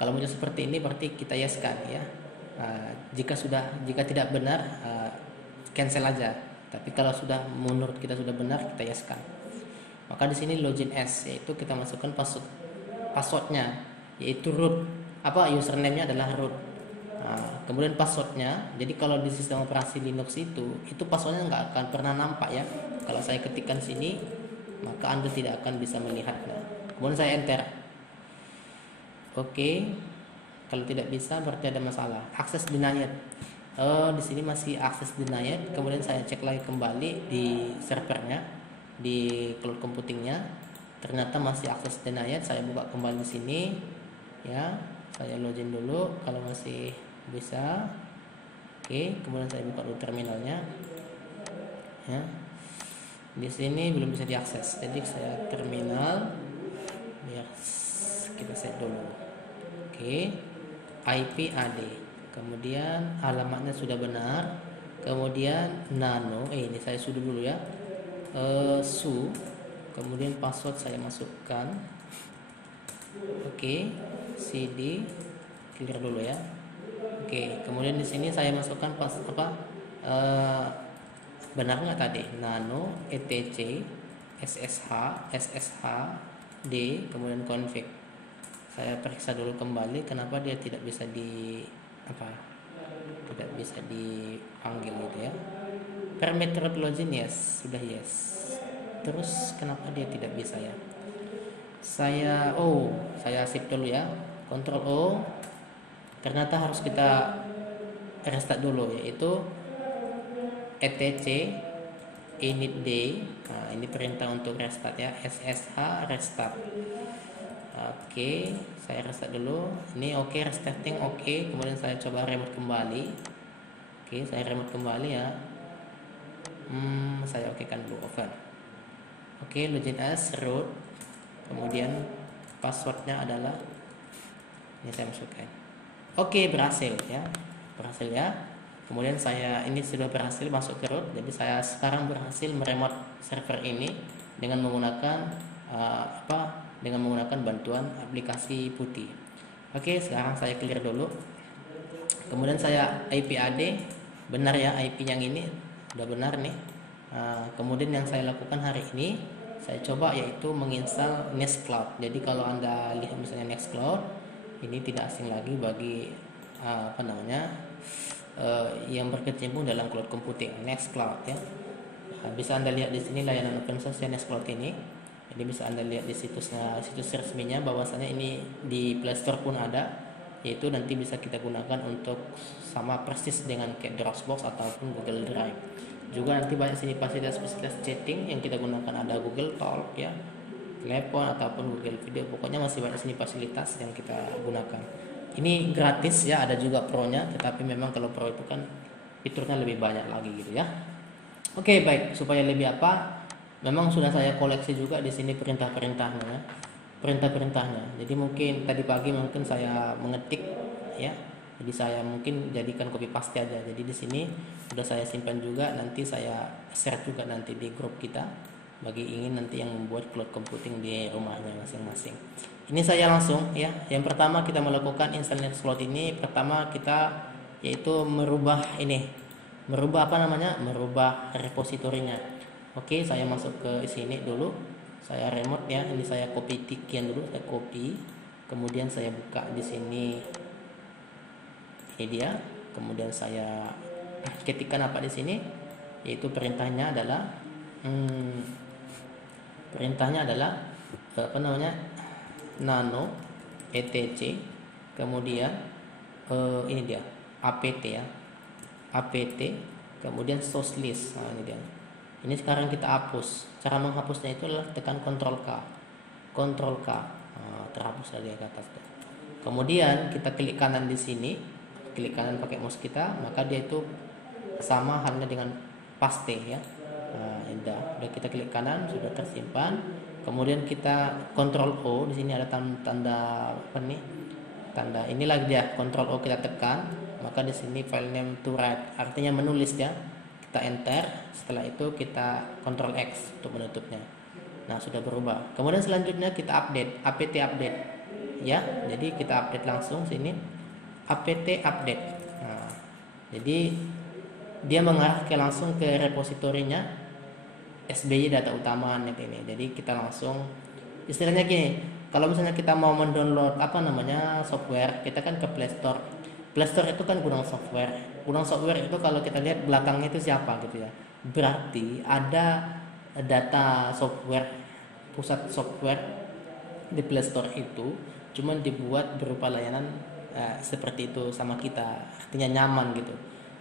kalau muncul seperti ini berarti kita yeskan ya. Jika tidak benar cancel aja. Tapi kalau sudah menurut kita sudah benar, kita yeskan. Maka di sini login as, yaitu kita masukkan passwordnya, yaitu root. Username-nya adalah root. Kemudian passwordnya. Jadi kalau di sistem operasi Linux itu passwordnya nggak akan pernah nampak ya. Kalau saya ketikkan sini, maka Anda tidak akan bisa melihatnya. Kemudian saya enter. Oke. Kalau tidak bisa berarti ada masalah. Akses denied. Di sini masih akses denied. Kemudian saya cek lagi kembali di servernya, di cloud computingnya. Ternyata masih akses denied. Saya buka kembali di sini. Ya, saya login dulu. Kalau masih bisa. Oke. Kemudian saya buka dulu terminalnya. Ya. Di sini belum bisa diakses. Jadi saya terminal. Biar kita set dulu. Oke. IP AD, kemudian alamatnya sudah benar, kemudian nano, ini saya sudah dulu ya, su, kemudian password saya masukkan, oke, cd, clear dulu ya, oke, kemudian di sini saya masukkan benar nggak tadi, nano, etc, ssh, d, kemudian config. Saya periksa dulu kembali kenapa dia tidak bisa tidak bisa dipanggil gitu ya. Permit login yes, sudah yes. Terus kenapa dia tidak bisa ya? Saya save dulu ya. Ctrl O. Ternyata harus kita restart dulu, yaitu etc init d. Nah, ini perintah untuk restart ya. ssh restart. Oke, saya restart dulu. Ini oke, restarting oke. Kemudian saya coba remote kembali. Oke, saya remote kembali ya. Saya okekan dulu open. Oke, login as root. Kemudian passwordnya adalah ini saya masukkan. Oke, berhasil ya. Berhasil ya. Kemudian ini sudah berhasil masuk ke root. Jadi saya sekarang berhasil meremote server ini dengan menggunakan dengan menggunakan bantuan aplikasi putih. Oke, sekarang saya clear dulu. Kemudian saya IP AD, benar ya, IP yang ini udah benar nih. Kemudian yang saya lakukan hari ini, saya coba yaitu menginstal Nextcloud. Jadi kalau Anda lihat misalnya Nextcloud, ini tidak asing lagi bagi yang berkecimpung dalam cloud computing, Nextcloud ya. Bisa Anda lihat di sini layanan open source Nextcloud ini. Jadi bisa Anda lihat di situs resminya bahwasanya ini di Play Store pun ada, yaitu nanti bisa kita gunakan untuk sama persis dengan kayak Dropbox ataupun Google Drive. Juga nanti banyak sini fasilitas chatting yang kita gunakan, ada Google Talk ya, telepon ataupun Google Video. Pokoknya masih banyak sini fasilitas yang kita gunakan. Ini gratis ya, ada juga pro-nya, tetapi memang kalau pro itu kan fiturnya lebih banyak lagi gitu ya. Oke, baik, supaya lebih memang sudah saya koleksi juga di sini perintah-perintahnya. Jadi mungkin tadi pagi saya mengetik ya. Jadi saya mungkin jadikan copy paste aja. Jadi di sini sudah saya simpan juga, nanti saya share juga nanti di grup kita bagi ingin nanti yang membuat cloud computing di rumahnya masing-masing. Ini saya langsung ya. Yang pertama kita melakukan install Nextcloud ini, pertama kita yaitu merubah ini merubah apa namanya, merubah repositorinya. Oke, saya masuk ke sini dulu, saya remote ya, ini saya copy tikian dulu, saya copy, kemudian saya buka di sini, ini dia, kemudian saya ketikkan apa di sini, yaitu perintahnya adalah apa namanya, nano etc, kemudian ini dia apt ya, apt, kemudian source list. Nah, ini dia. Ini sekarang kita hapus. Cara menghapusnya itu adalah tekan Ctrl K, Ctrl K. Nah, terhapus dari ke atas. Kemudian kita klik kanan di sini, klik kanan pakai mouse kita, maka dia itu sama halnya dengan paste ya. Nah, udah kita klik kanan, sudah tersimpan. Kemudian kita Ctrl O, di sini ada tanda apa nih? Tanda inilah dia, Ctrl O kita tekan, maka di sini file name to write, artinya menulis ya. Kita enter, setelah itu kita Ctrl X untuk menutupnya. Nah, sudah berubah. Kemudian selanjutnya kita update, apt update ya. Jadi kita update langsung sini, apt update. Nah, jadi dia mengarah langsung ke repositorinya SBY data utama net ini. Jadi kita langsung, istilahnya gini, kalau misalnya kita mau mendownload apa namanya software, kita kan ke Play Store. Play Store itu kan gudang software. Gudang software itu kalau kita lihat belakangnya itu siapa gitu ya. Berarti ada data software, pusat software di Play Store itu cuman dibuat berupa layanan seperti itu sama kita, artinya nyaman gitu.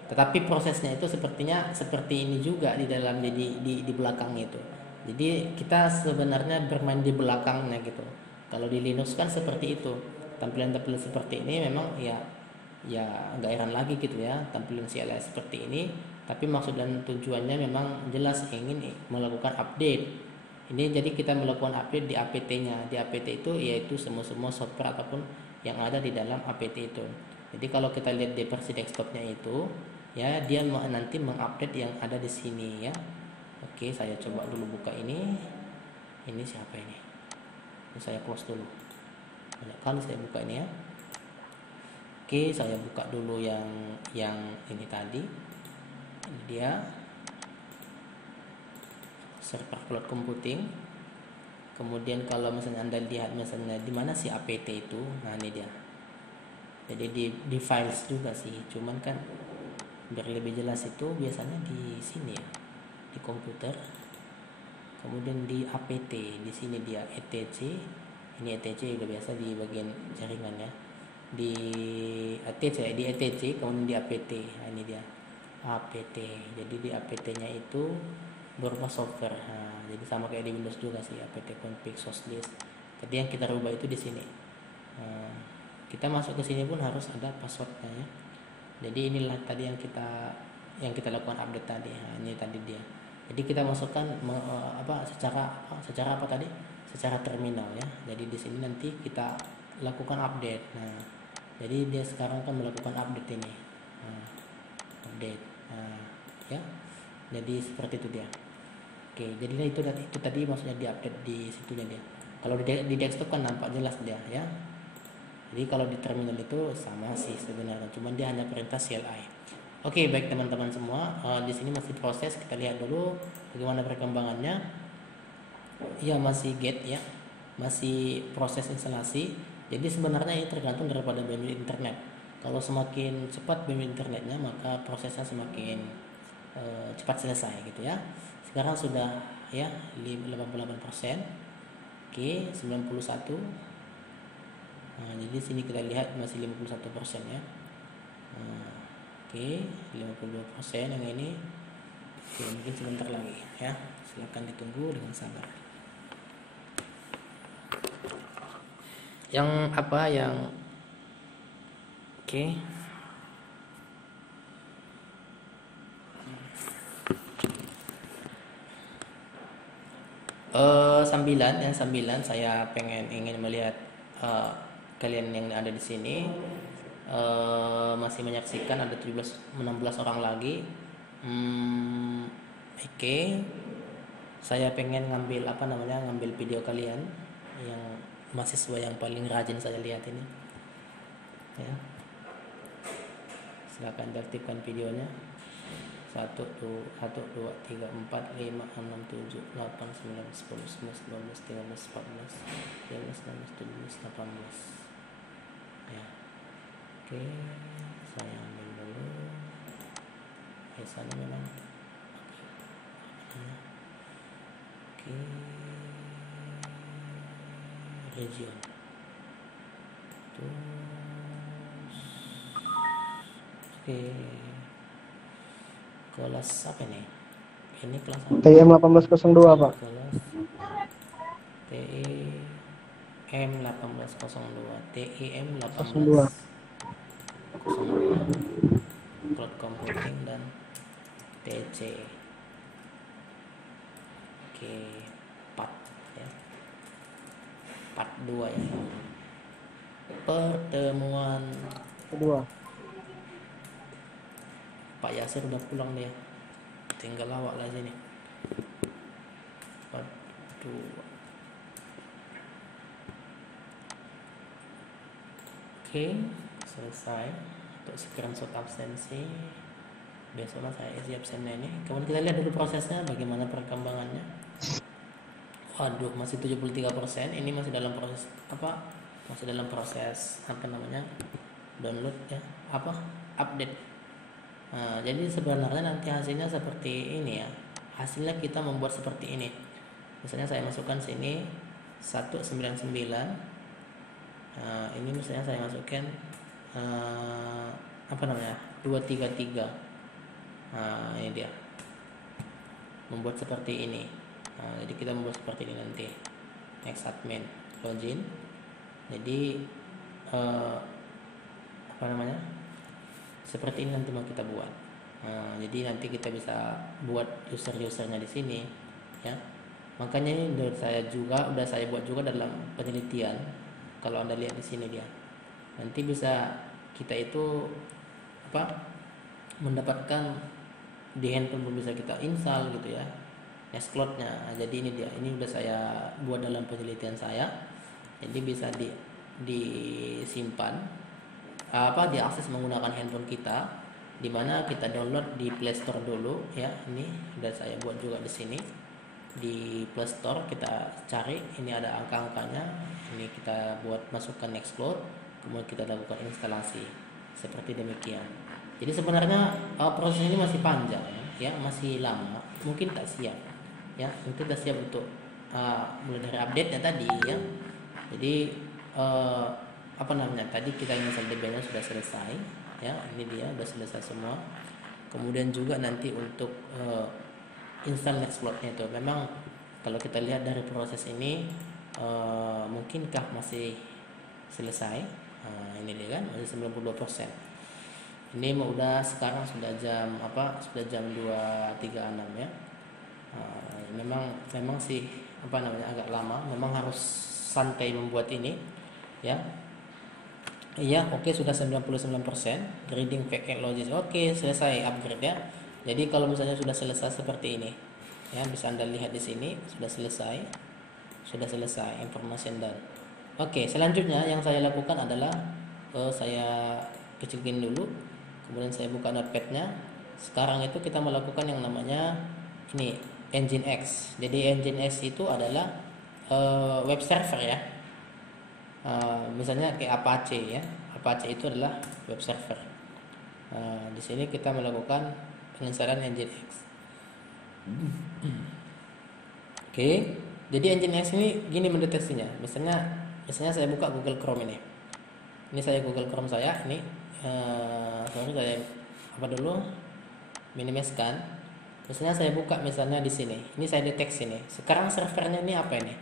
Tetapi prosesnya itu sepertinya seperti ini juga di dalam di belakang itu. Jadi kita sebenarnya bermain di belakangnya gitu. Kalau di Linux kan seperti itu. Tampilan-tampilan seperti ini memang ya nggak heran lagi gitu ya, tampilan CLI seperti ini. Tapi maksud dan tujuannya memang jelas ingin melakukan update. Ini jadi kita melakukan update di APT-nya. Di APT itu yaitu semua software ataupun yang ada di dalam APT itu. Jadi kalau kita lihat di versi desktopnya itu, ya dia nanti mengupdate yang ada di sini ya. Oke, saya coba dulu buka ini. Ini siapa ini? Ini saya close dulu. Banyak kali saya buka ini ya. Oke, saya buka dulu yang ini tadi. Ini dia. Server cloud computing. Kemudian kalau misalnya Anda lihat misalnya di mana sih APT itu, nah ini dia. Jadi di files juga sih, cuman kan biar lebih jelas itu biasanya di sini ya, di komputer. Kemudian di APT, di sini dia etc. Ini etc udah biasa di bagian jaringan ya. Di etc, kemudian di APT. Nah, ini dia APT. Jadi di APT-nya itu berupa software. Nah, jadi sama kayak di Windows juga sih, apt config source list. Tapi yang kita rubah itu di sini. Nah, kita masuk ke sini pun harus ada passwordnya ya. Jadi inilah tadi yang kita lakukan update tadi. Nah, ini tadi dia. Jadi kita masukkan secara apa tadi? Secara terminal ya. Jadi di sini nanti kita lakukan update. Nah, jadi dia sekarang kan melakukan update ini. Nah, update. Nah, ya. Jadi seperti itu dia. Oke, jadi itu tadi maksudnya di-update di situnya dia. Kalau di desktop kan nampak jelas dia ya. Jadi kalau di terminal itu sama sih sebenarnya, cuman dia hanya perintah CLI. Oke, baik teman-teman semua, di sini masih proses, kita lihat dulu bagaimana perkembangannya. Ya masih get ya, masih proses instalasi. Jadi sebenarnya ini tergantung daripada bandwidth internet. Kalau semakin cepat bandwidth internetnya, maka prosesnya semakin cepat selesai gitu ya. Sekarang sudah ya 88%. Oke, 91. Nah, jadi sini kita lihat masih 51% ya. Nah, oke, 52% yang ini. Oke, mungkin sebentar lagi ya. Silakan ditunggu dengan sabar. Yang apa yang oke. 9 saya ingin melihat kalian yang ada di sini masih menyaksikan, ada 16 orang lagi. Oke. Saya pengen ngambil video kalian yang mahasiswa yang paling rajin saya lihat ini. Ya. Silakan aktifkan videonya. 1 2 1 2 3 4 5 6 7 8 9 10 11 12 13 14 15 16 17 18 ya. Oke, saya ambil dulu biasanya memang. Oke, region terus. Oke, kelas apa nih? Ini kelas apa? TM 1802 Pak. Kelas TIM 1802 TIM 02. 1802 cloud computing dan TC. Oke, part ya, part 2 ya, pertemuan Kedua. Pak Yasir udah pulang dia, tinggal awak lah sini. Part 2. Oke, selesai untuk screenshot absensi. Besok lah saya isi absennya ini. Kemudian kita lihat dulu prosesnya bagaimana perkembangannya. Waduh, masih 73%. Ini masih dalam proses apa? Masih dalam proses apa namanya? Download ya, apa? Update. Nah, jadi sebenarnya nanti hasilnya seperti ini ya. Hasilnya kita membuat seperti ini. Misalnya saya masukkan sini 199. Ini misalnya saya masukkan apa namanya 233. Ini dia membuat seperti ini. Jadi kita membuat seperti ini nanti. Next admin login. Jadi apa namanya seperti ini nanti mau kita buat. Jadi nanti kita bisa buat usernya di sini ya. Makanya ini udah saya buat juga dalam penelitian. Kalau Anda lihat di sini dia, nanti bisa kita itu apa mendapatkan di handphone pun bisa kita install gitu ya, Nextcloud-nya. Jadi ini dia, ini udah saya buat dalam penelitian saya. Jadi bisa disimpan diakses menggunakan handphone kita, dimana kita download di Play Store dulu ya. Ini udah saya buat juga di sini di Play Store. Kita cari, ini ada angka-angkanya. Ini kita buat masukkan Nextcloud, kemudian kita lakukan instalasi seperti demikian. Jadi sebenarnya proses ini masih panjang ya, masih lama, mungkin tak siap ya. Mungkin tak siap untuk mulai dari update nya tadi ya. Jadi apa namanya tadi kita install DB-nya sudah selesai ya, ini dia sudah selesai semua. Kemudian juga nanti untuk install Nextcloud-nya itu memang kalau kita lihat dari proses ini mungkinkah masih selesai. Ini dia kan masih 92%. Ini udah sekarang sudah jam sudah jam 2.36 ya. Memang sih apa namanya agak lama, memang harus santai membuat ini ya. Iya, oke, sudah 99%. Reading packet logis. Oke, selesai upgrade ya. Jadi kalau misalnya sudah selesai seperti ini ya, bisa Anda lihat di sini sudah selesai information done. Oke, selanjutnya yang saya lakukan adalah saya kecilin dulu, kemudian saya buka notepad-nya. Sekarang itu kita melakukan yang namanya ini Nginx. Jadi Nginx itu adalah web server ya. Misalnya kayak Apache ya. Apache itu adalah web server. Di sini kita melakukan penginstalan Nginx. Oke, jadi Nginx ini gini mendeteksinya. Misalnya saya buka Google Chrome ini. Ini saya Google Chrome saya ini. Saya apa dulu? Minimizkan. Misalnya saya buka misalnya di sini. Ini saya deteksi ini. Sekarang servernya ini apa ini?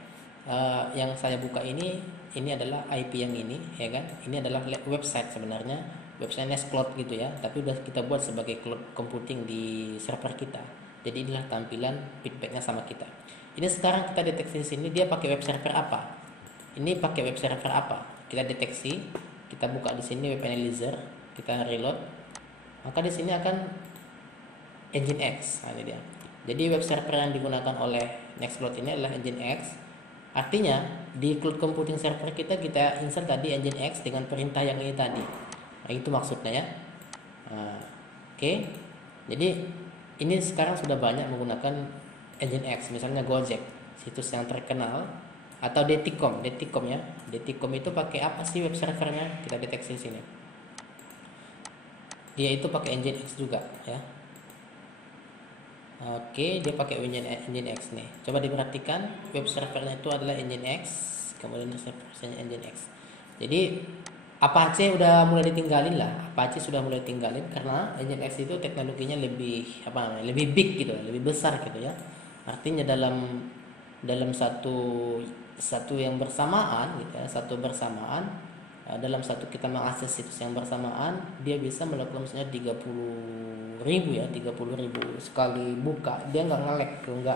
Yang saya buka ini adalah IP yang ini, ya kan? Ini adalah website sebenarnya, website Nextcloud gitu ya. Tapi udah kita buat sebagai cloud computing di server kita. Jadi inilah tampilan feedbacknya sama kita. Ini sekarang kita deteksi di sini dia pakai web server apa? Ini pakai web server apa? Kita deteksi, kita buka di sini web analyzer, kita reload. Maka di sini akan Nginx. Nah, ini dia. Jadi web server yang digunakan oleh Nextcloud ini adalah Nginx. Artinya di cloud computing server kita insert tadi Nginx dengan perintah yang ini tadi. Nah, itu maksudnya ya. Oke. Jadi ini sekarang sudah banyak menggunakan Nginx, misalnya Gojek, situs yang terkenal, atau Deticom ya. Deticom itu pakai apa sih web servernya? Kita deteksi sini. Dia itu pakai Nginx juga ya. Oke, dia pakai Nginx nih. Coba diperhatikan, web servernya itu adalah Nginx, kemudian servernya Nginx. Jadi Apache udah mulai ditinggalin lah. Apache sudah mulai tinggalin karena Nginx itu teknologinya lebih apa namanya? Lebih big gitu, lebih besar gitu ya. Artinya dalam satu yang bersamaan gitu ya, dalam satu kita mengakses situs yang bersamaan, dia bisa melakukan misalnya 30.000 sekali buka, dia nggak nge-lag,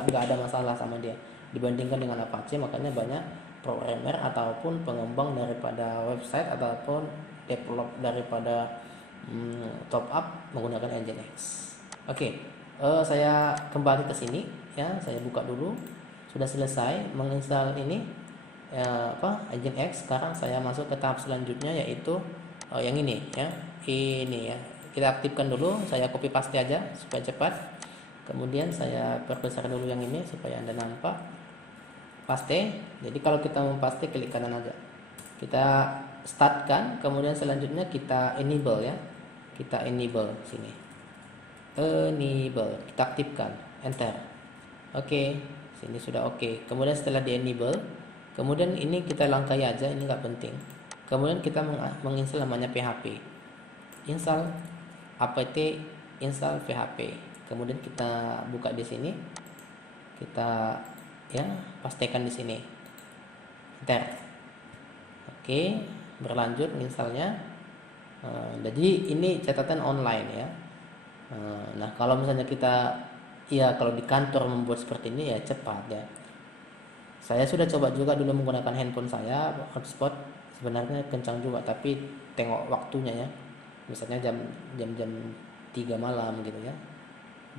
nggak ada masalah sama dia dibandingkan dengan Apache. Makanya banyak programmer ataupun pengembang daripada website ataupun develop daripada top up menggunakan Nginx. Oke, saya kembali ke sini ya, saya buka dulu. Sudah selesai menginstal ini Nginx. Sekarang saya masuk ke tahap selanjutnya, yaitu yang ini ya. Ini ya. Kita aktifkan dulu, saya copy paste aja supaya cepat. Kemudian saya perbesar dulu yang ini supaya Anda nampak. Paste. Jadi kalau kita mau paste, klik kanan aja. Kita startkan, kemudian selanjutnya kita enable ya. Kita enable sini. Enable, kita aktifkan, enter. Oke, sini sudah oke. Kemudian setelah di enable, kemudian ini kita langkai aja, ini nggak penting. Kemudian kita menginstal namanya PHP. Install apt install PHP. Kemudian kita buka di sini. Kita ya pastikan di sini. Enter. Oke, berlanjut installnya. Jadi ini catatan online ya. Nah, kalau misalnya kita kalau di kantor membuat seperti ini ya cepat ya. Saya sudah coba juga dulu menggunakan handphone saya hotspot, sebenarnya kencang juga, tapi tengok waktunya ya. Misalnya jam 3 malam gitu ya.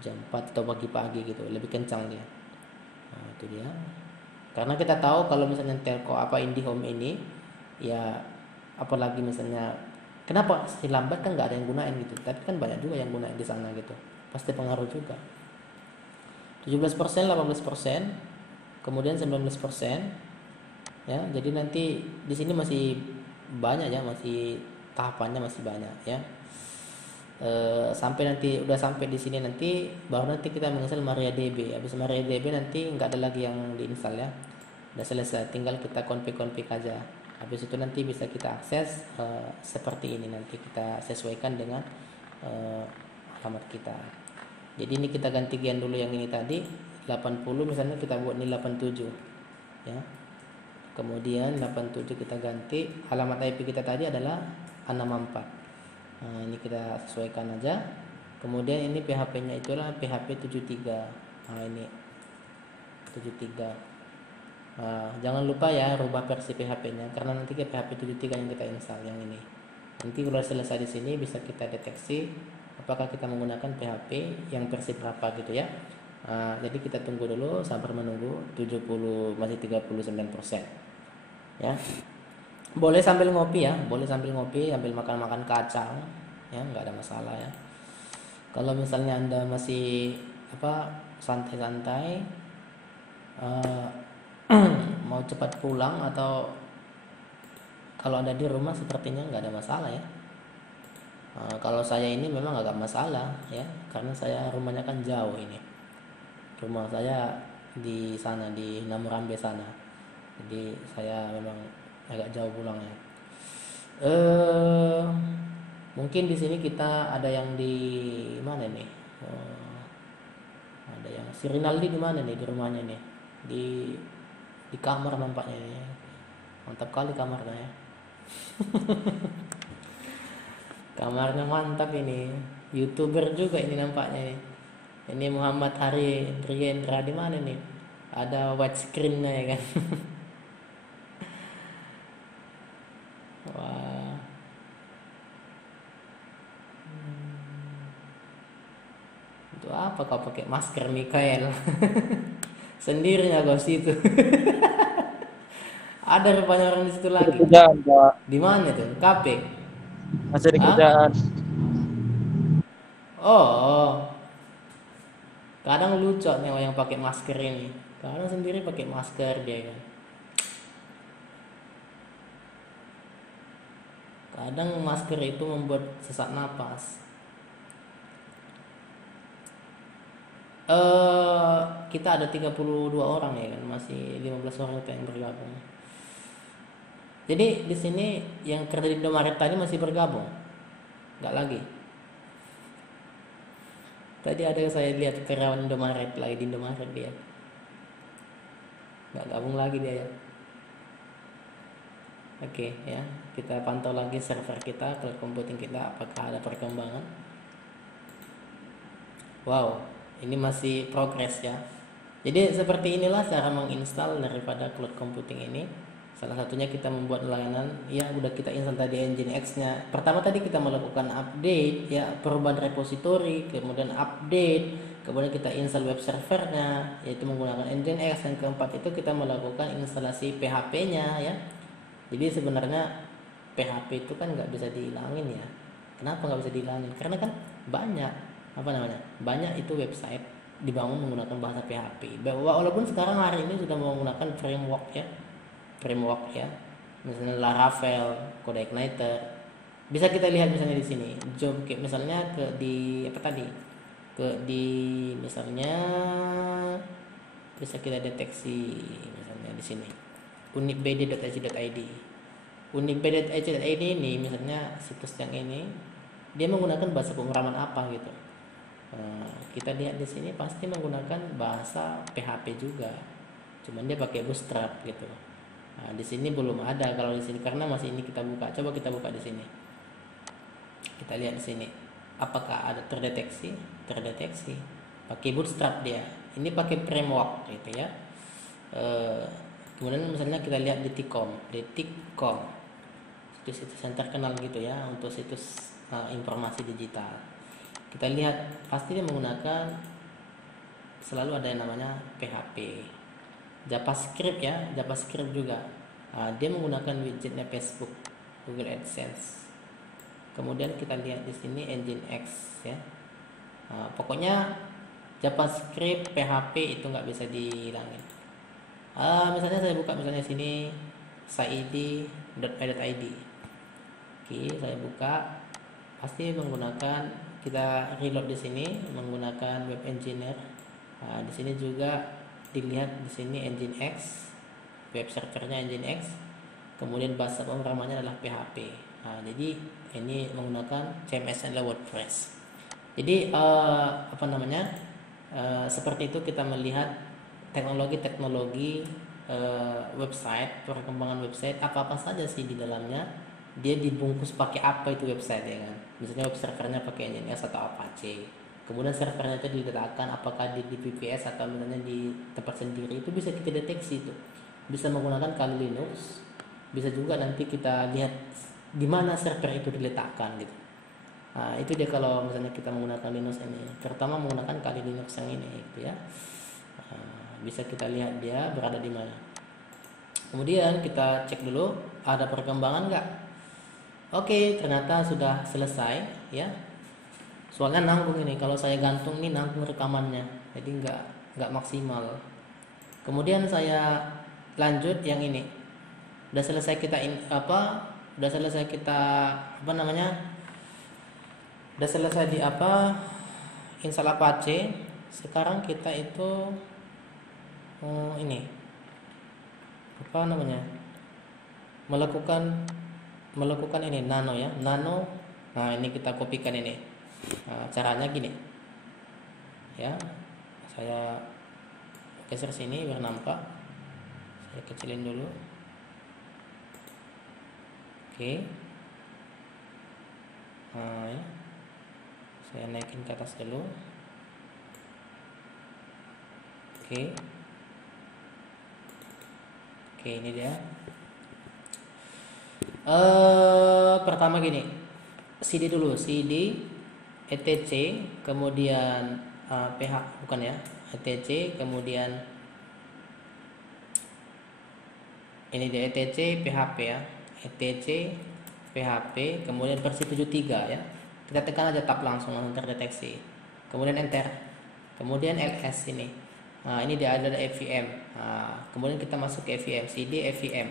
Jam 4 atau pagi-pagi gitu, lebih kencang dia. Nah, itu dia. Karena kita tahu kalau misalnya telco IndiHome ini ya, apalagi misalnya kenapa si lambat, kan nggak ada yang gunain gitu, tapi kan banyak juga yang gunain di sana gitu, pasti pengaruh juga. 17%, 18%, kemudian 19% ya. Jadi nanti di sini masih banyak ya, masih tahapannya masih banyak ya. Sampai nanti udah sampai di sini, nanti baru nanti kita menginstal MariaDB. Habis MariaDB nanti nggak ada lagi yang diinstal ya, udah selesai, tinggal kita config aja. Habis itu nanti bisa kita akses seperti ini, nanti kita sesuaikan dengan alamat kita. Jadi ini kita ganti gen dulu yang ini tadi 80, misalnya kita buat ini 87 ya. Kemudian 87 kita ganti, alamat IP kita tadi adalah 64. Nah, ini kita sesuaikan aja. Kemudian ini PHP-nya itulah PHP 73. Nah, ini 73. Nah, jangan lupa ya rubah versi PHP-nya, karena nanti ke PHP 73 yang kita install yang ini. Nanti kalau selesai di sini bisa kita deteksi apakah kita menggunakan PHP yang versi berapa gitu ya. Jadi kita tunggu dulu, sabar menunggu. 70, masih 39% ya. Boleh sambil ngopi ya, sambil makan kacang ya, nggak ada masalah ya. Kalau misalnya Anda masih santai-santai, mau cepat pulang, atau kalau Anda di rumah sepertinya nggak ada masalah ya. Kalau saya ini memang agak masalah ya, karena saya rumahnya kan jauh ini. Rumah saya di sana, di Namurambe sana. Jadi saya memang agak jauh pulangnya. Mungkin di sini kita ada yang di mana nih? Ada yang si Rinaldi di mana nih, di rumahnya nih? Di kamar nampaknya nih. Mantap kali kamarnya ya. Kamarnya mantap ini. YouTuber juga ini nampaknya nih. Ini Muhammad Hari Driendra di mana nih? Ada widescreen-nya ya kan. Wah. Itu apa kau pakai masker Mikael? Sendirinya kau situ. Ada rupanya orang di situ lagi. Kerjaan, Pak. Di mana tuh? Kafe? Masih di kerjaan. Oh. Kadang lucu nih yang pakai masker ini. Kadang sendiri pakai masker dia kan. Kadang masker itu membuat sesak napas. Kita ada 32 orang ya kan, masih 15 orang itu yang bergabung. Jadi di sini yang kerja di Indomaret tadi masih bergabung, nggak lagi. Tadi ada yang saya lihat karyawan Indomaret lagi di Indomaret dia, nggak gabung lagi dia ya. Oke ya, kita pantau lagi server kita, cloud computing kita, apakah ada perkembangan. Wow, ini masih progres ya. Jadi seperti inilah cara menginstal daripada cloud computing ini. Salah satunya kita membuat layanan ya, udah kita install tadi Nginx-nya. Pertama tadi kita melakukan update ya, perubahan repository, kemudian update, kemudian kita install web servernya yaitu menggunakan Nginx. Yang keempat itu kita melakukan instalasi PHP-nya ya. Jadi sebenarnya PHP itu kan nggak bisa dihilangin ya. Kenapa nggak bisa dihilangin? Karena kan banyak banyak itu website dibangun menggunakan bahasa PHP. Walaupun sekarang hari ini sudah menggunakan framework ya, misalnya Laravel, CodeIgniter. Bisa kita lihat misalnya di sini, job misalnya misalnya bisa kita deteksi misalnya di sini unibd.ac.id. Unibd.ac.id ini misalnya situs yang ini dia menggunakan bahasa pemrograman apa gitu. Kita lihat di sini pasti menggunakan bahasa PHP juga, cuman dia pakai Bootstrap gitu. Nah, di sini belum ada kalau di sini karena masih ini kita buka. Coba kita buka di sini. Kita lihat di sini. Apakah ada terdeteksi? Terdeteksi. Pakai Bootstrap dia. Ini pakai framework gitu ya. Kemudian misalnya kita lihat di Tcom, situs-situs yang terkenal gitu ya untuk situs informasi digital. Kita lihat pasti dia menggunakan selalu ada yang namanya PHP. JavaScript ya, JavaScript juga. Dia menggunakan widgetnya Facebook, Google AdSense. Kemudian kita lihat di sini Nginx ya. Pokoknya JavaScript, PHP itu nggak bisa dihilangin. Misalnya saya buka misalnya sini said.id. Oke, saya buka. Pasti menggunakan, kita reload di sini menggunakan Web Engineer. Di sini juga dilihat di sini Nginx, web servernya Nginx, kemudian bahasa pemrogramannya adalah PHP. Jadi ini menggunakan CMS adalah WordPress. Jadi seperti itu kita melihat teknologi website, perkembangan website apa saja sih di dalamnya. Dia dibungkus pakai apa itu website ya kan. Misalnya web servernya pakai Nginx atau Apache. Kemudian servernya itu diletakkan apakah di VPS atau misalnya di tempat sendiri, itu bisa kita deteksi itu. Bisa menggunakan Kali Linux, bisa juga nanti kita lihat di mana server itu diletakkan gitu. Nah, itu dia kalau misalnya kita menggunakan Linux ini. Pertama menggunakan Kali Linux yang ini gitu ya. Bisa kita lihat dia berada di mana. Kemudian kita cek dulu ada perkembangan enggak. Oke, ternyata sudah selesai ya. Soalnya nanggung ini, kalau saya gantung nih nanggung rekamannya, jadi nggak maksimal. Kemudian saya lanjut yang ini, udah selesai kita udah selesai di install Apache. Sekarang kita itu melakukan ini nano ya, nano. Nah ini kita kopikan ini. Caranya gini ya, saya geser sini biar nampak. Saya kecilin dulu. Oke. Ya. Saya naikin ke atas dulu. Oke, ini dia. Pertama gini, CD dulu, CD etc, kemudian etc, kemudian ini dia etc PHP ya, etc PHP, kemudian versi 73 ya. Kita tekan aja tab langsung terdeteksi, kemudian enter. kemudian ls ini. Nah, ini dia ada FVM. Nah, kemudian kita masuk ke FVM, cd FVM,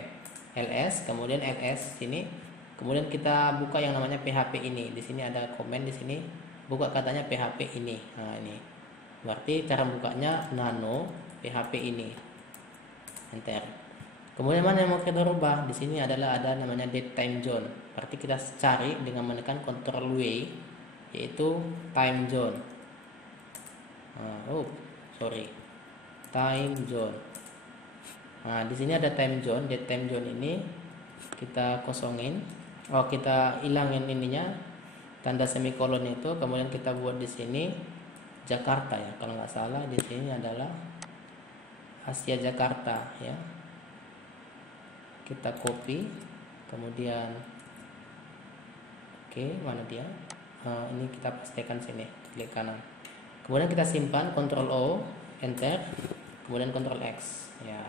ls, kemudian ls sini. Kemudian kita buka yang namanya PHP ini. Di sini ada komen di sini, buka katanya PHP ini. Nah, ini. Berarti cara bukanya nano PHP ini. Enter. Kemudian mana yang mau kita rubah? Di sini adalah ada namanya date time zone. Berarti kita cari dengan menekan Ctrl W, yaitu time zone. Sorry, time zone. Nah, di sini ada time zone. Date time zone ini kita kosongin. Kita hilangin ininya, tanda semikolon itu. Kemudian kita buat di sini Jakarta ya. Kalau nggak salah di sini adalah Asia Jakarta ya. Kita copy, kemudian mana dia? Ini kita pastikan sini, klik kanan. Kemudian kita simpan, Ctrl O, Enter, kemudian Ctrl X ya.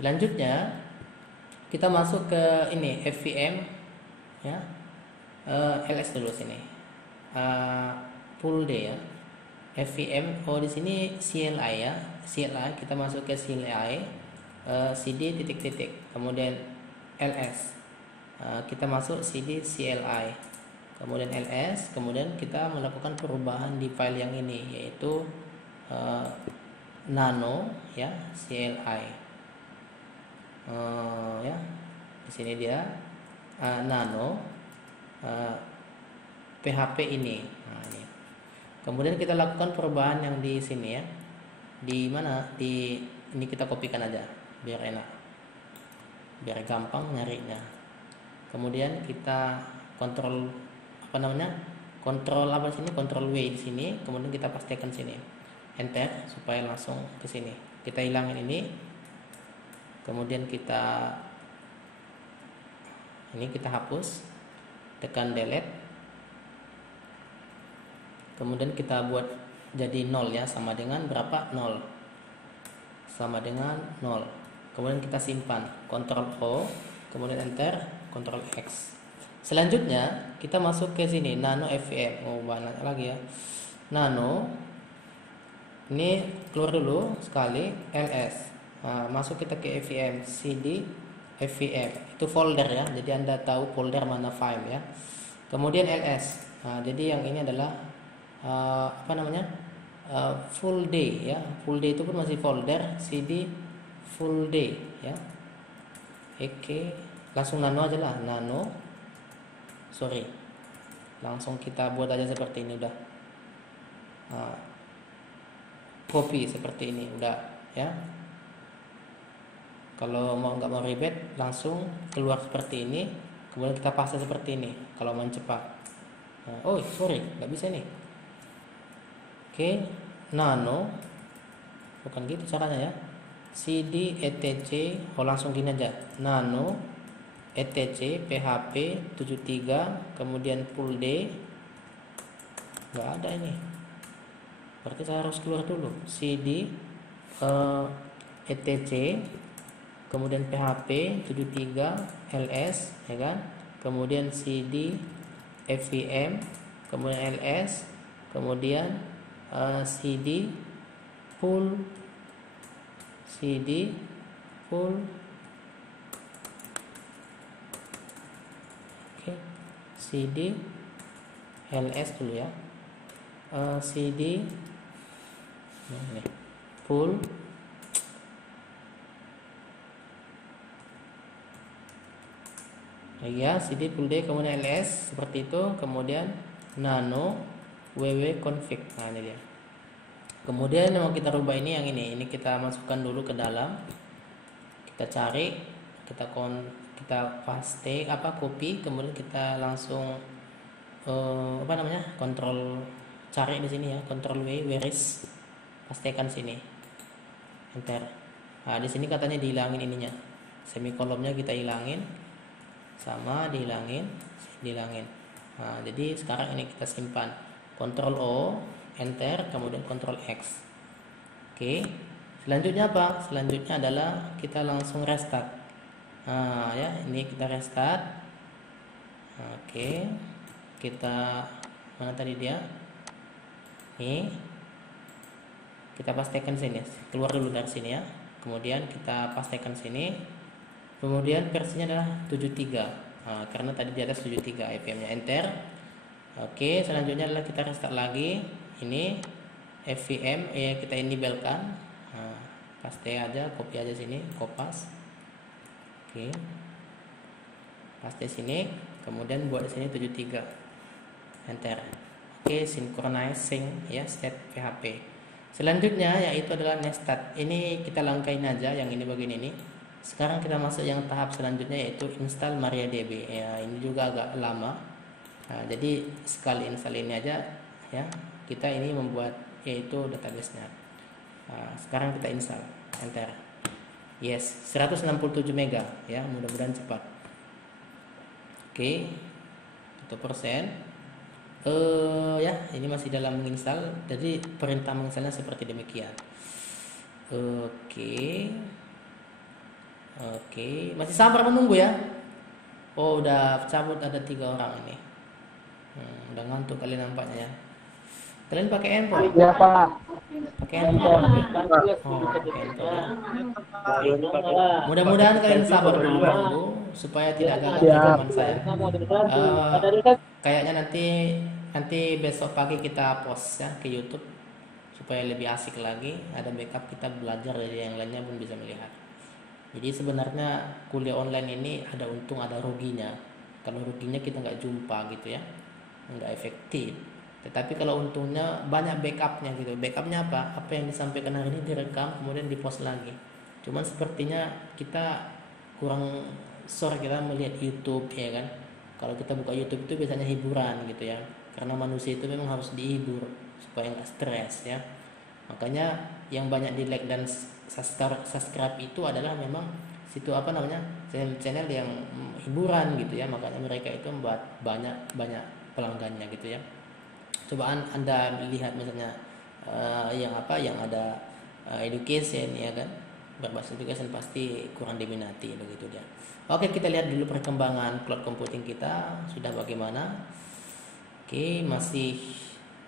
Selanjutnya kita masuk ke ini FVM ya. LS dulu sini. Full day ya. FVM di sini CLI ya. CLI kita masuk ke CLI. CD titik-titik, kemudian ls, kita masuk CD CLI, kemudian ls, kemudian kita melakukan perubahan di file yang ini, yaitu nano ya CLI ya. Di sini dia nano PHP ini. Nah, ini. Kemudian kita lakukan perubahan yang di sini ya. Di mana? Di ini kita kopikan aja biar enak, biar gampang nyarinya. Kemudian kita kontrol kontrol W di sini, kemudian kita pastikan sini, enter supaya langsung ke sini. Kita hilangin ini, kemudian kita hapus, tekan delete, kemudian kita buat jadi 0 ya, sama dengan berapa? 0, sama dengan 0. Kemudian kita simpan, Ctrl O, kemudian enter, Ctrl X. Selanjutnya kita masuk ke sini, nano FVM. Banyak lagi ya. Nano ini keluar dulu sekali, ls. Masuk kita ke FVM, cd FVM. Itu folder ya. Jadi Anda tahu folder mana file ya. Kemudian ls. Jadi yang ini adalah full day ya. Full day itu pun masih folder cd full day ya. Langsung nano aja lah, langsung kita buat aja seperti ini udah. Copy seperti ini udah ya. Kalau nggak mau ribet, langsung keluar seperti ini, kemudian kita paste seperti ini kalau mau cepat. Nggak bisa nih. Nano bukan gitu caranya ya. CD etc, langsung gini aja, nano etc PHP 73, kemudian full day. Nggak ada ini, berarti saya harus keluar dulu. CD etc, kemudian PHP 73 ls ya kan, kemudian CD FVM, kemudian ls, kemudian CD full CD ls dulu ya. CD ini full ya, CD full day, kemudian ls seperti itu, kemudian nano www.config. Nah, ini dia. Kemudian yang mau kita rubah ini yang ini kita masukkan dulu ke dalam. Kita cari, kita paste copy, kemudian kita langsung kontrol cari di sini ya, Ctrl W, where is, pastikan sini, enter. Nah, di sini katanya dihilangin ininya, semikolonnya kita hilangin, sama dihilangin. Nah, jadi sekarang ini kita simpan, Ctrl O, enter, kemudian Ctrl X. Selanjutnya apa? Selanjutnya adalah kita langsung restart. Ya, ini kita restart. Kita mana tadi dia? Ini Kita pastikan sini, keluar dulu dari sini ya. Kemudian kita pastikan sini. Kemudian versinya adalah 73. Karena tadi di atas 73 IPM-nya, enter. Oke, selanjutnya adalah kita restart lagi. Ini FVM kita enablekan. Paste aja, copy aja sini, kopas. Oke. Paste sini, kemudian buat di sini 73. Enter. Oke, synchronize sync ya, set PHP. Selanjutnya yaitu adalah nestat. Ini kita langkain aja yang ini bagian ini. Sekarang kita masuk yang tahap selanjutnya yaitu install MariaDB. Ya, ini juga agak lama. Jadi sekali install ini aja ya. Kita ini membuat yaitu database-nya. Sekarang kita install. Enter. Yes, 167 mega ya, mudah-mudahan cepat. Oke. 1%. Ya, ini masih dalam menginstal. Jadi perintah menginstalnya seperti demikian. Oke, masih sabar menunggu ya. Oh, udah cabut ada 3 orang ini. Udah ngantuk kalian nampaknya ya. Kalian pakai handphone? Iya Pak. Pakai handphone. Oh, pakai handphone. Mudah-mudahan kalian sabar dulu menunggu supaya tidak gagal rekaman saya. Kayaknya nanti besok pagi kita post ya ke YouTube supaya lebih asik lagi. Ada backup, kita belajar dari yang lainnya pun bisa melihat. Jadi sebenarnya kuliah online ini ada untung ada ruginya. Kalau ruginya kita nggak jumpa gitu ya, nggak efektif. Tetapi kalau untungnya banyak backupnya gitu. Backupnya apa? Apa yang disampaikan hari ini direkam kemudian dipost lagi. Cuman sepertinya kita kurang sore kita melihat YouTube ya kan. Kalau kita buka YouTube itu biasanya hiburan gitu ya. Karena manusia itu memang harus dihibur supaya nggak stres ya. Makanya yang banyak di like dan subscribe itu adalah memang situ apa namanya channel yang hiburan gitu ya. Makanya mereka itu membuat banyak pelanggannya gitu ya. Coba Anda lihat misalnya yang ada education ya kan, berbasis education pasti kurang diminati begitu dia. Oke, kita lihat dulu perkembangan cloud computing kita sudah bagaimana. Oke, masih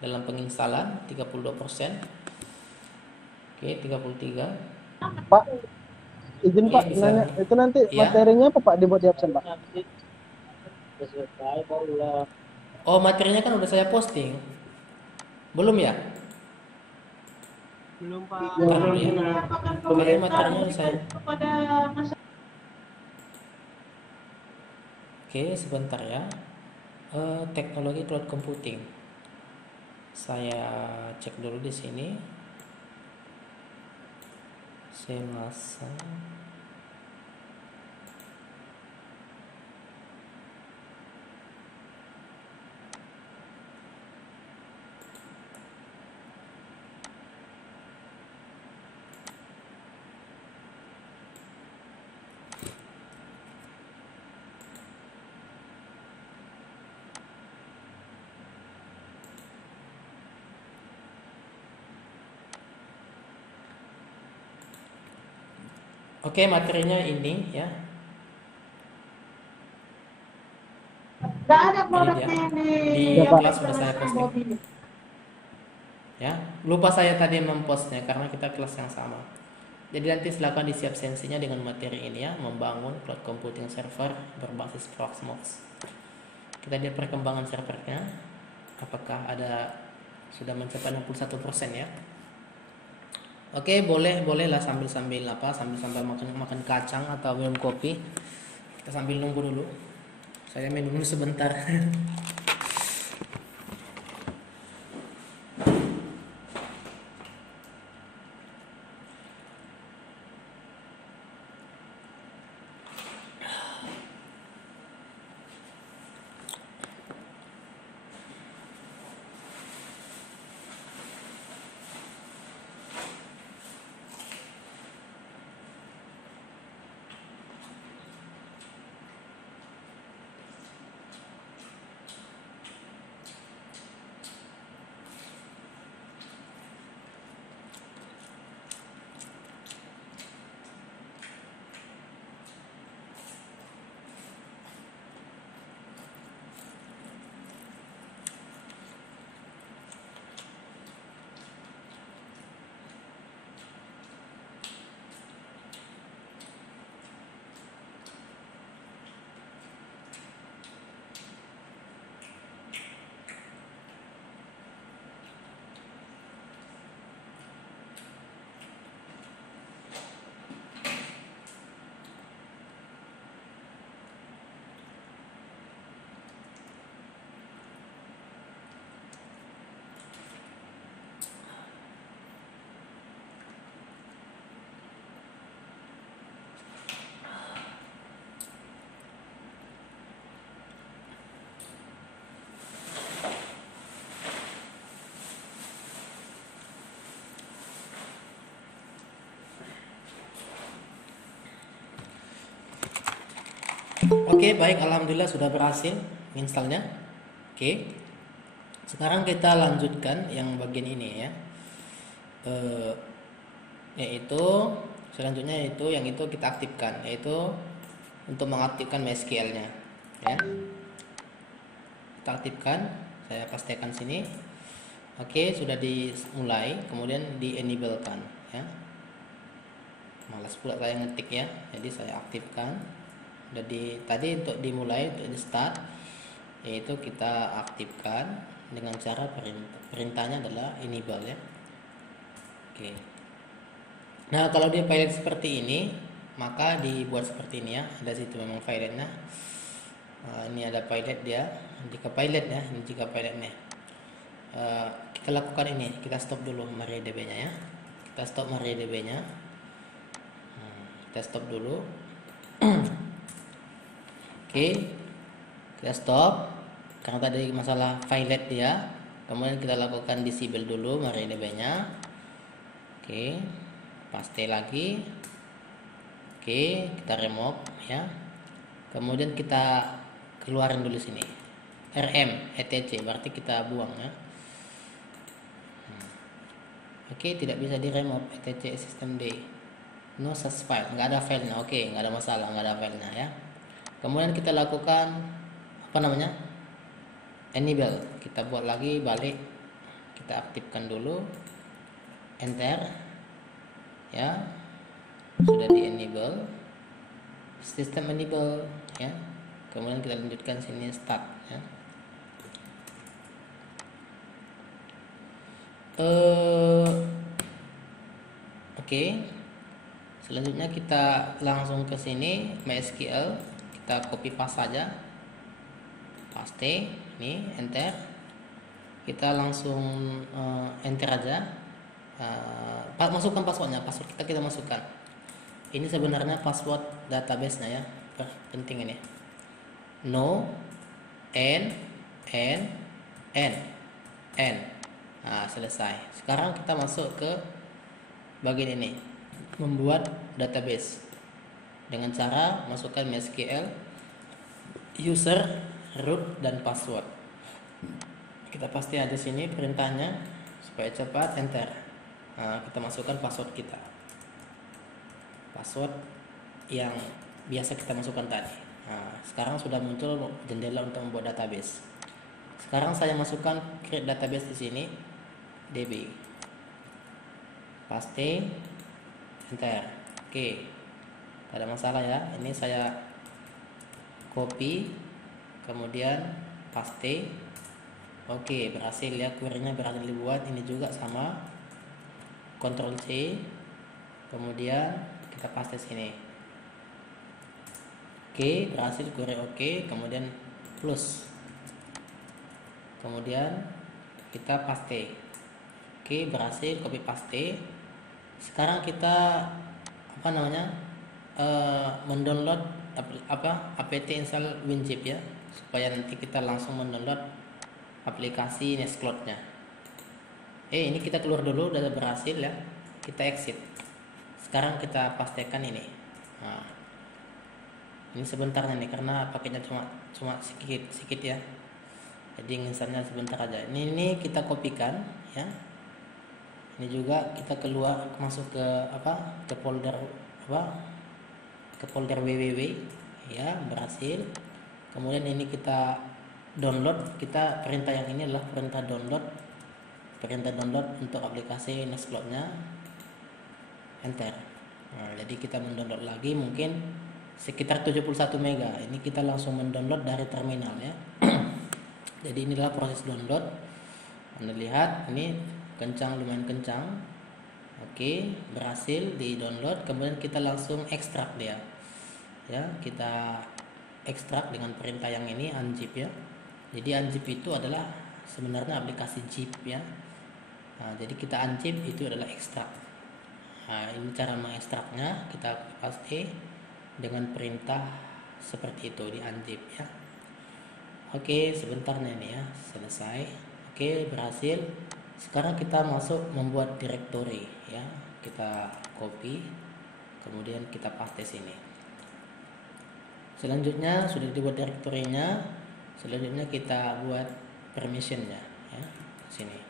dalam penginstalan 32%. Oke, 33. Pak, izin Pak Bisa. nanya, itu nanti Ya. materinya apa Pak dibuat di absen Pak? Oh, materinya kan udah saya posting. Belum ya? Belum Pak. Ntar dulu ya. Kayaknya materinya udah saya. Oke, sebentar ya. Teknologi cloud computing. Saya cek dulu di sini. Saya masang. Oke, materinya ini ya. Gak ada Ini produknya dia. Di kelas sudah saya posting. Ya, lupa saya tadi mempostnya karena kita kelas yang sama. Jadi nanti silakan disiap sensinya dengan materi ini ya, membangun cloud computing server berbasis Proxmox. Kita lihat perkembangan servernya. Apakah sudah mencapai 61% ya? Oke, bolehlah sambil makan kacang atau minum kopi. Kita sambil nunggu dulu. Saya minum dulu sebentar. Oke, baik, alhamdulillah sudah berhasil installnya. Oke, sekarang kita lanjutkan yang bagian ini ya. Yaitu selanjutnya yaitu yang itu kita aktifkan, yaitu untuk mengaktifkan MySQL-nya ya. Kita aktifkan, saya pastikan sini. Oke, sudah dimulai, kemudian di enablekan ya. Malas pula saya ngetik ya, jadi saya aktifkan. Tadi untuk dimulai, untuk di start, yaitu kita aktifkan dengan cara perintahnya adalah enable ya. Oke. Nah, kalau dia pilot seperti ini, maka dibuat seperti ini ya. Ada situ memang pilotnya. Ini ada pilot dia. Jika pilot ya, ini jika pilotnya. Kita lakukan ini. Kita stop dulu MariaDB-nya ya. Kita stop MariaDB-nya. Kita stop dulu. Oke. Kita stop. Karena tadi masalah pilot dia. Kemudian kita lakukan disable dulu MariaDB-nya. Oke. Paste lagi. Oke, kita remove ya. Kemudian kita keluarin dulu sini. RM etc berarti kita buang ya. Oke, tidak bisa di remove etc system D. No such file, nggak ada filenya. Oke, nggak ada masalah, nggak ada filenya ya. Kemudian kita lakukan apa namanya? Enable. Kita buat lagi, balik. Kita aktifkan dulu. Enter. Ya, sudah di enable, sistem enable ya. Kemudian kita lanjutkan sini start ya. Oke. Selanjutnya kita langsung ke sini MySQL, kita copy paste saja, paste ini, enter. Kita langsung enter aja. Masukkan passwordnya, password kita masukkan. Ini sebenarnya password database-nya ya, penting ini. No, n. Nah, selesai. Sekarang kita masuk ke bagian ini, membuat database dengan cara masukkan MySQL, user, root, dan password. Kita pasti ada sini perintahnya supaya cepat, enter. Nah, kita masukkan password kita, password yang biasa kita masukkan tadi. Nah, sekarang sudah muncul jendela untuk membuat database. Sekarang saya masukkan create database di sini, db, paste, enter. Oke, tidak ada masalah ya. Ini saya copy, kemudian paste. Oke, berhasil ya, query-nya berhasil dibuat. Ini juga sama. Ctrl C, kemudian kita paste sini. Oke, berhasil query oke, kemudian plus, kemudian kita paste. Oke, berhasil copy paste. Sekarang kita mendownload apt install WinZip ya, supaya nanti kita langsung mendownload aplikasi Nextcloud-nya. Ini kita keluar dulu, udah berhasil ya. Kita exit. Sekarang kita pastikan ini. Nah, ini sebentar nih karena paketnya cuma sedikit ya. Jadi nginstalnya sebentar aja. Ini kita kopikan ya. Ini juga kita keluar, masuk ke ke folder ke folder www ya, berhasil. Kemudian ini kita download. Kita perintah yang ini adalah perintah download untuk aplikasi Nextcloud-nya, enter. Nah, jadi kita mendownload lagi mungkin sekitar 71 mega. Ini kita langsung mendownload dari terminal ya. Jadi inilah proses download. Anda lihat ini lumayan kencang. Oke, berhasil di download. Kemudian kita langsung ekstrak dia ya. Kita ekstrak dengan perintah yang ini, unzip ya. Jadi unzip itu adalah sebenarnya aplikasi zip ya. Nah, jadi kita unzip itu adalah ekstrak. Nah, ini cara mengekstraknya, kita paste dengan perintah seperti itu, di unzip ya. Oke, sebentar nih ya, selesai. Oke, berhasil. Sekarang kita masuk membuat directory ya. Kita copy, kemudian kita paste sini. Selanjutnya sudah dibuat direktorinya. Selanjutnya kita buat permissionnya ya, sini.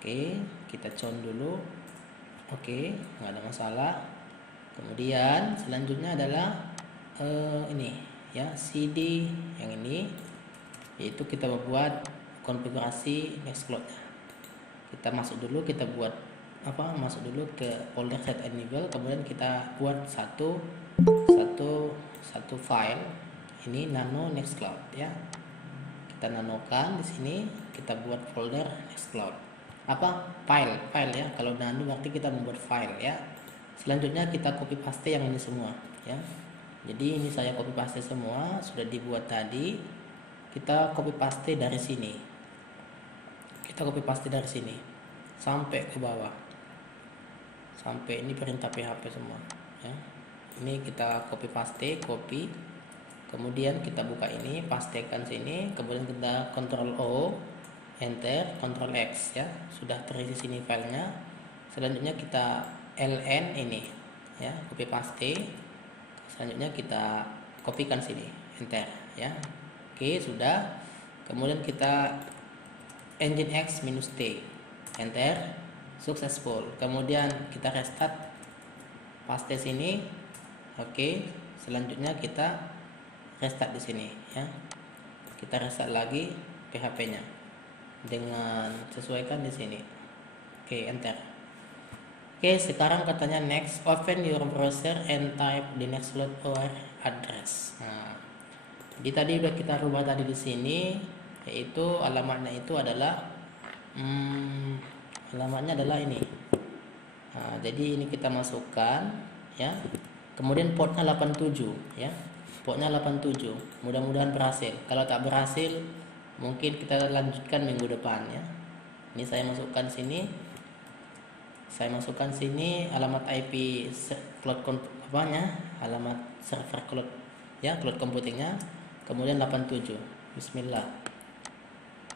Oke, kita con dulu. Oke, nggak ada masalah. Kemudian selanjutnya adalah ini ya, CD yang ini, yaitu kita membuat konfigurasi Nextcloud-nya. Kita masuk dulu, kita buat masuk dulu ke folder set enable, kemudian kita buat satu file ini nano Nextcloud ya. Kita nanokan di sini, kita buat folder Nextcloud. File ya. Kalau nano berarti kita membuat file ya. Selanjutnya kita copy paste yang ini semua ya. Jadi ini saya copy paste semua, sudah dibuat tadi. Kita copy paste dari sini. Kita copy paste dari sini sampai ke bawah. Sampai ini perintah PHP semua ya. Ini kita copy paste, kemudian kita buka ini, pastekan sini, kemudian kita Ctrl O, enter, Ctrl X ya. Sudah terisi sini filenya. Selanjutnya kita ln ini ya, copy paste. Selanjutnya kita kopikan sini, enter ya. Oke, sudah. Kemudian kita nginx -t, enter, successful. Kemudian kita restart, paste sini. Oke, selanjutnya kita restart di sini ya. Kita restart lagi PHP-nya dengan sesuaikan di sini. Oke, enter. Oke, sekarang katanya next, open your browser and type the Nextcloud URL address. Nah, jadi tadi udah kita rubah tadi di sini, yaitu alamatnya itu adalah alamatnya adalah ini. Nah, jadi ini kita masukkan ya. Kemudian portnya 87 ya. Portnya 87. Mudah-mudahan berhasil. Kalau tak berhasil, mungkin kita lanjutkan minggu depan ya. Ini saya masukkan sini. Saya masukkan sini alamat IP cloud alamat server cloud ya, cloud computingnya. Kemudian 87. Bismillah.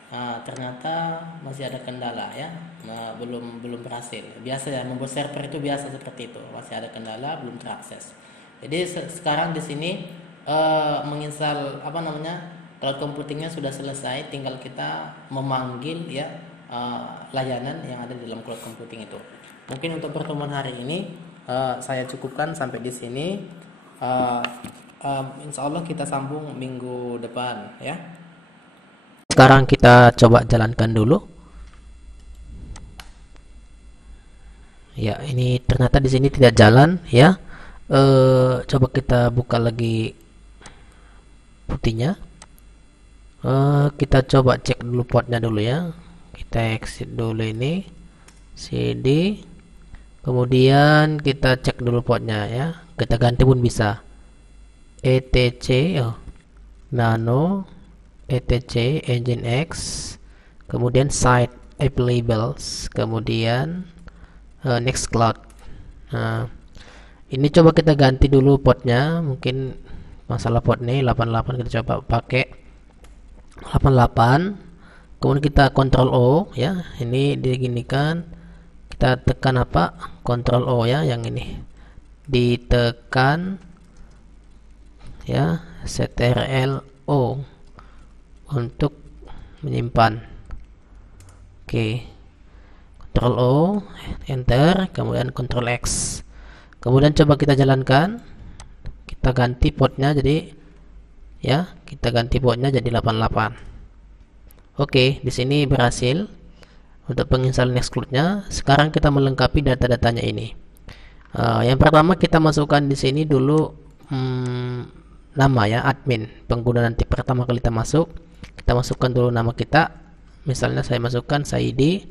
Nah, ternyata masih ada kendala ya. Nah, belum berhasil. Biasa ya, membuat server itu biasa seperti itu. Masih ada kendala, belum terakses. Jadi sekarang di sini menginstal cloud computingnya sudah selesai. Tinggal kita memanggil ya layanan yang ada di dalam cloud computing itu. Mungkin untuk pertemuan hari ini saya cukupkan sampai di sini. Insya Allah kita sambung minggu depan ya. Sekarang kita coba jalankan dulu. Ya, ini ternyata di sini tidak jalan ya. Coba kita buka lagi putihnya. Kita coba cek dulu portnya dulu ya. Kita exit dulu ini, CD. Kemudian kita cek dulu portnya ya. Kita ganti pun bisa. ETC nano, ETC nginx, kemudian site app labels, kemudian Nextcloud. Nah, ini coba kita ganti dulu portnya. Mungkin masalah port nih 88, kita coba pakai 88. Kemudian kita Ctrl O ya. Ini diginikan. Kita tekan Ctrl O ya, yang ini ditekan ya, Ctrl O untuk menyimpan. Oke, Ctrl O, enter, kemudian Ctrl X. Kemudian coba kita jalankan. Kita ganti portnya jadi ya, kita ganti portnya jadi 88. Oke, di sini berhasil untuk penginstalan Nextcloud-nya. Sekarang kita melengkapi data-datanya ini. Yang pertama kita masukkan di sini dulu nama ya, admin pengguna. Nanti pertama kali kita masukkan dulu nama kita. Misalnya saya masukkan Saidi,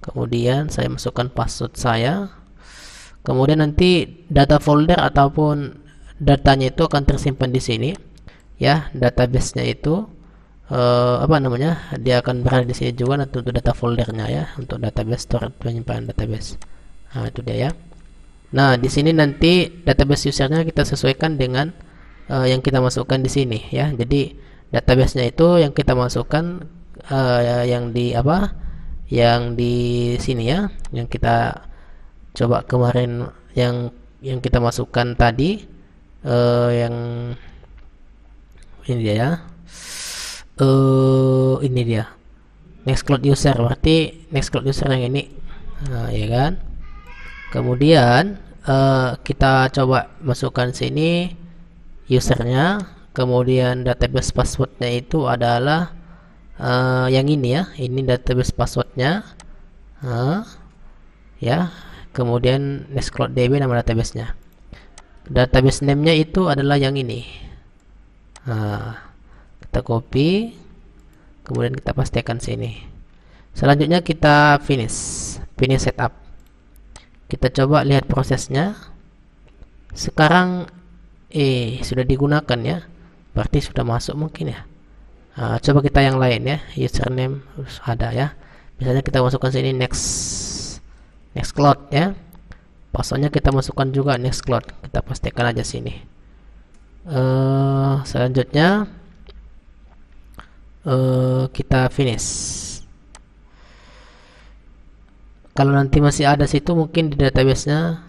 kemudian saya masukkan password saya. Kemudian nanti data folder ataupun datanya itu akan tersimpan di sini ya. Database-nya itu dia akan berada di sini juga nanti untuk data foldernya ya, untuk database, storage, penyimpanan database. Nah, itu dia ya. Nah, di sini nanti database usernya kita sesuaikan dengan yang kita masukkan di sini ya. Jadi database-nya itu yang kita masukkan yang di sini ya, yang kita coba kemarin yang kita masukkan tadi yang ini dia ya. Ini dia Nextcloud user, berarti Nextcloud user yang ini. Nah, ya kan. Kemudian kita coba masukkan sini usernya, kemudian database passwordnya itu adalah yang ini ya, ini database passwordnya ya. Kemudian Nextcloud DB nama databasenya, database name-nya itu adalah yang ini. Kita copy, kemudian kita pastikan sini. Selanjutnya kita finish setup. Kita coba lihat prosesnya. Sekarang sudah digunakan ya, berarti sudah masuk mungkin ya. Coba kita yang lain ya, username harus ada ya. Misalnya kita masukkan sini Nextcloud ya. Passwordnya kita masukkan juga Nextcloud, kita pastikan aja sini. Selanjutnya kita finish. Kalau nanti masih ada situ mungkin di database-nya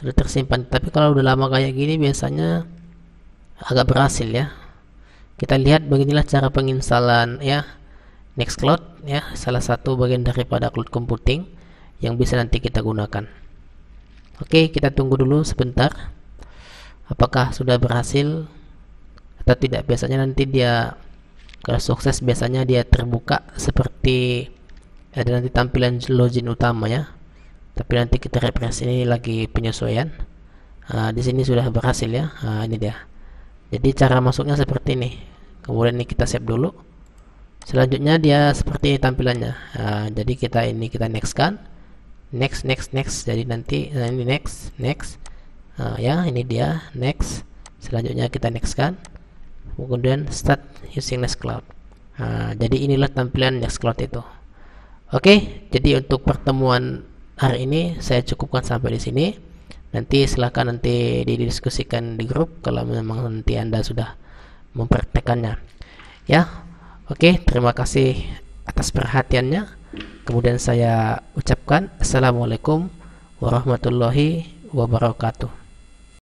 sudah tersimpan, tapi kalau udah lama kayak gini biasanya agak berhasil ya. Kita lihat beginilah cara penginstalan ya Nextcloud ya, salah satu bagian daripada cloud computing yang bisa nanti kita gunakan. Oke, kita tunggu dulu sebentar apakah sudah berhasil atau tidak. Biasanya nanti dia kalau sukses biasanya dia terbuka seperti ada nanti tampilan login utama ya, tapi nanti kita refresh, ini lagi penyesuaian. Di sini sudah berhasil ya. Ini dia, jadi cara masuknya seperti ini. Kemudian ini kita save dulu. Selanjutnya dia seperti ini tampilannya. Jadi kita next kan, next. Jadi nanti ini next ya, ini dia next. Selanjutnya kita next kan, kemudian start using Nextcloud. Jadi inilah tampilan Nextcloud itu. Oke, jadi untuk pertemuan hari ini saya cukupkan sampai di sini. Nanti silahkan nanti didiskusikan di grup kalau memang nanti Anda sudah mempraktekannya ya. Oke, terima kasih atas perhatiannya. Kemudian saya ucapkan assalamualaikum warahmatullahi wabarakatuh.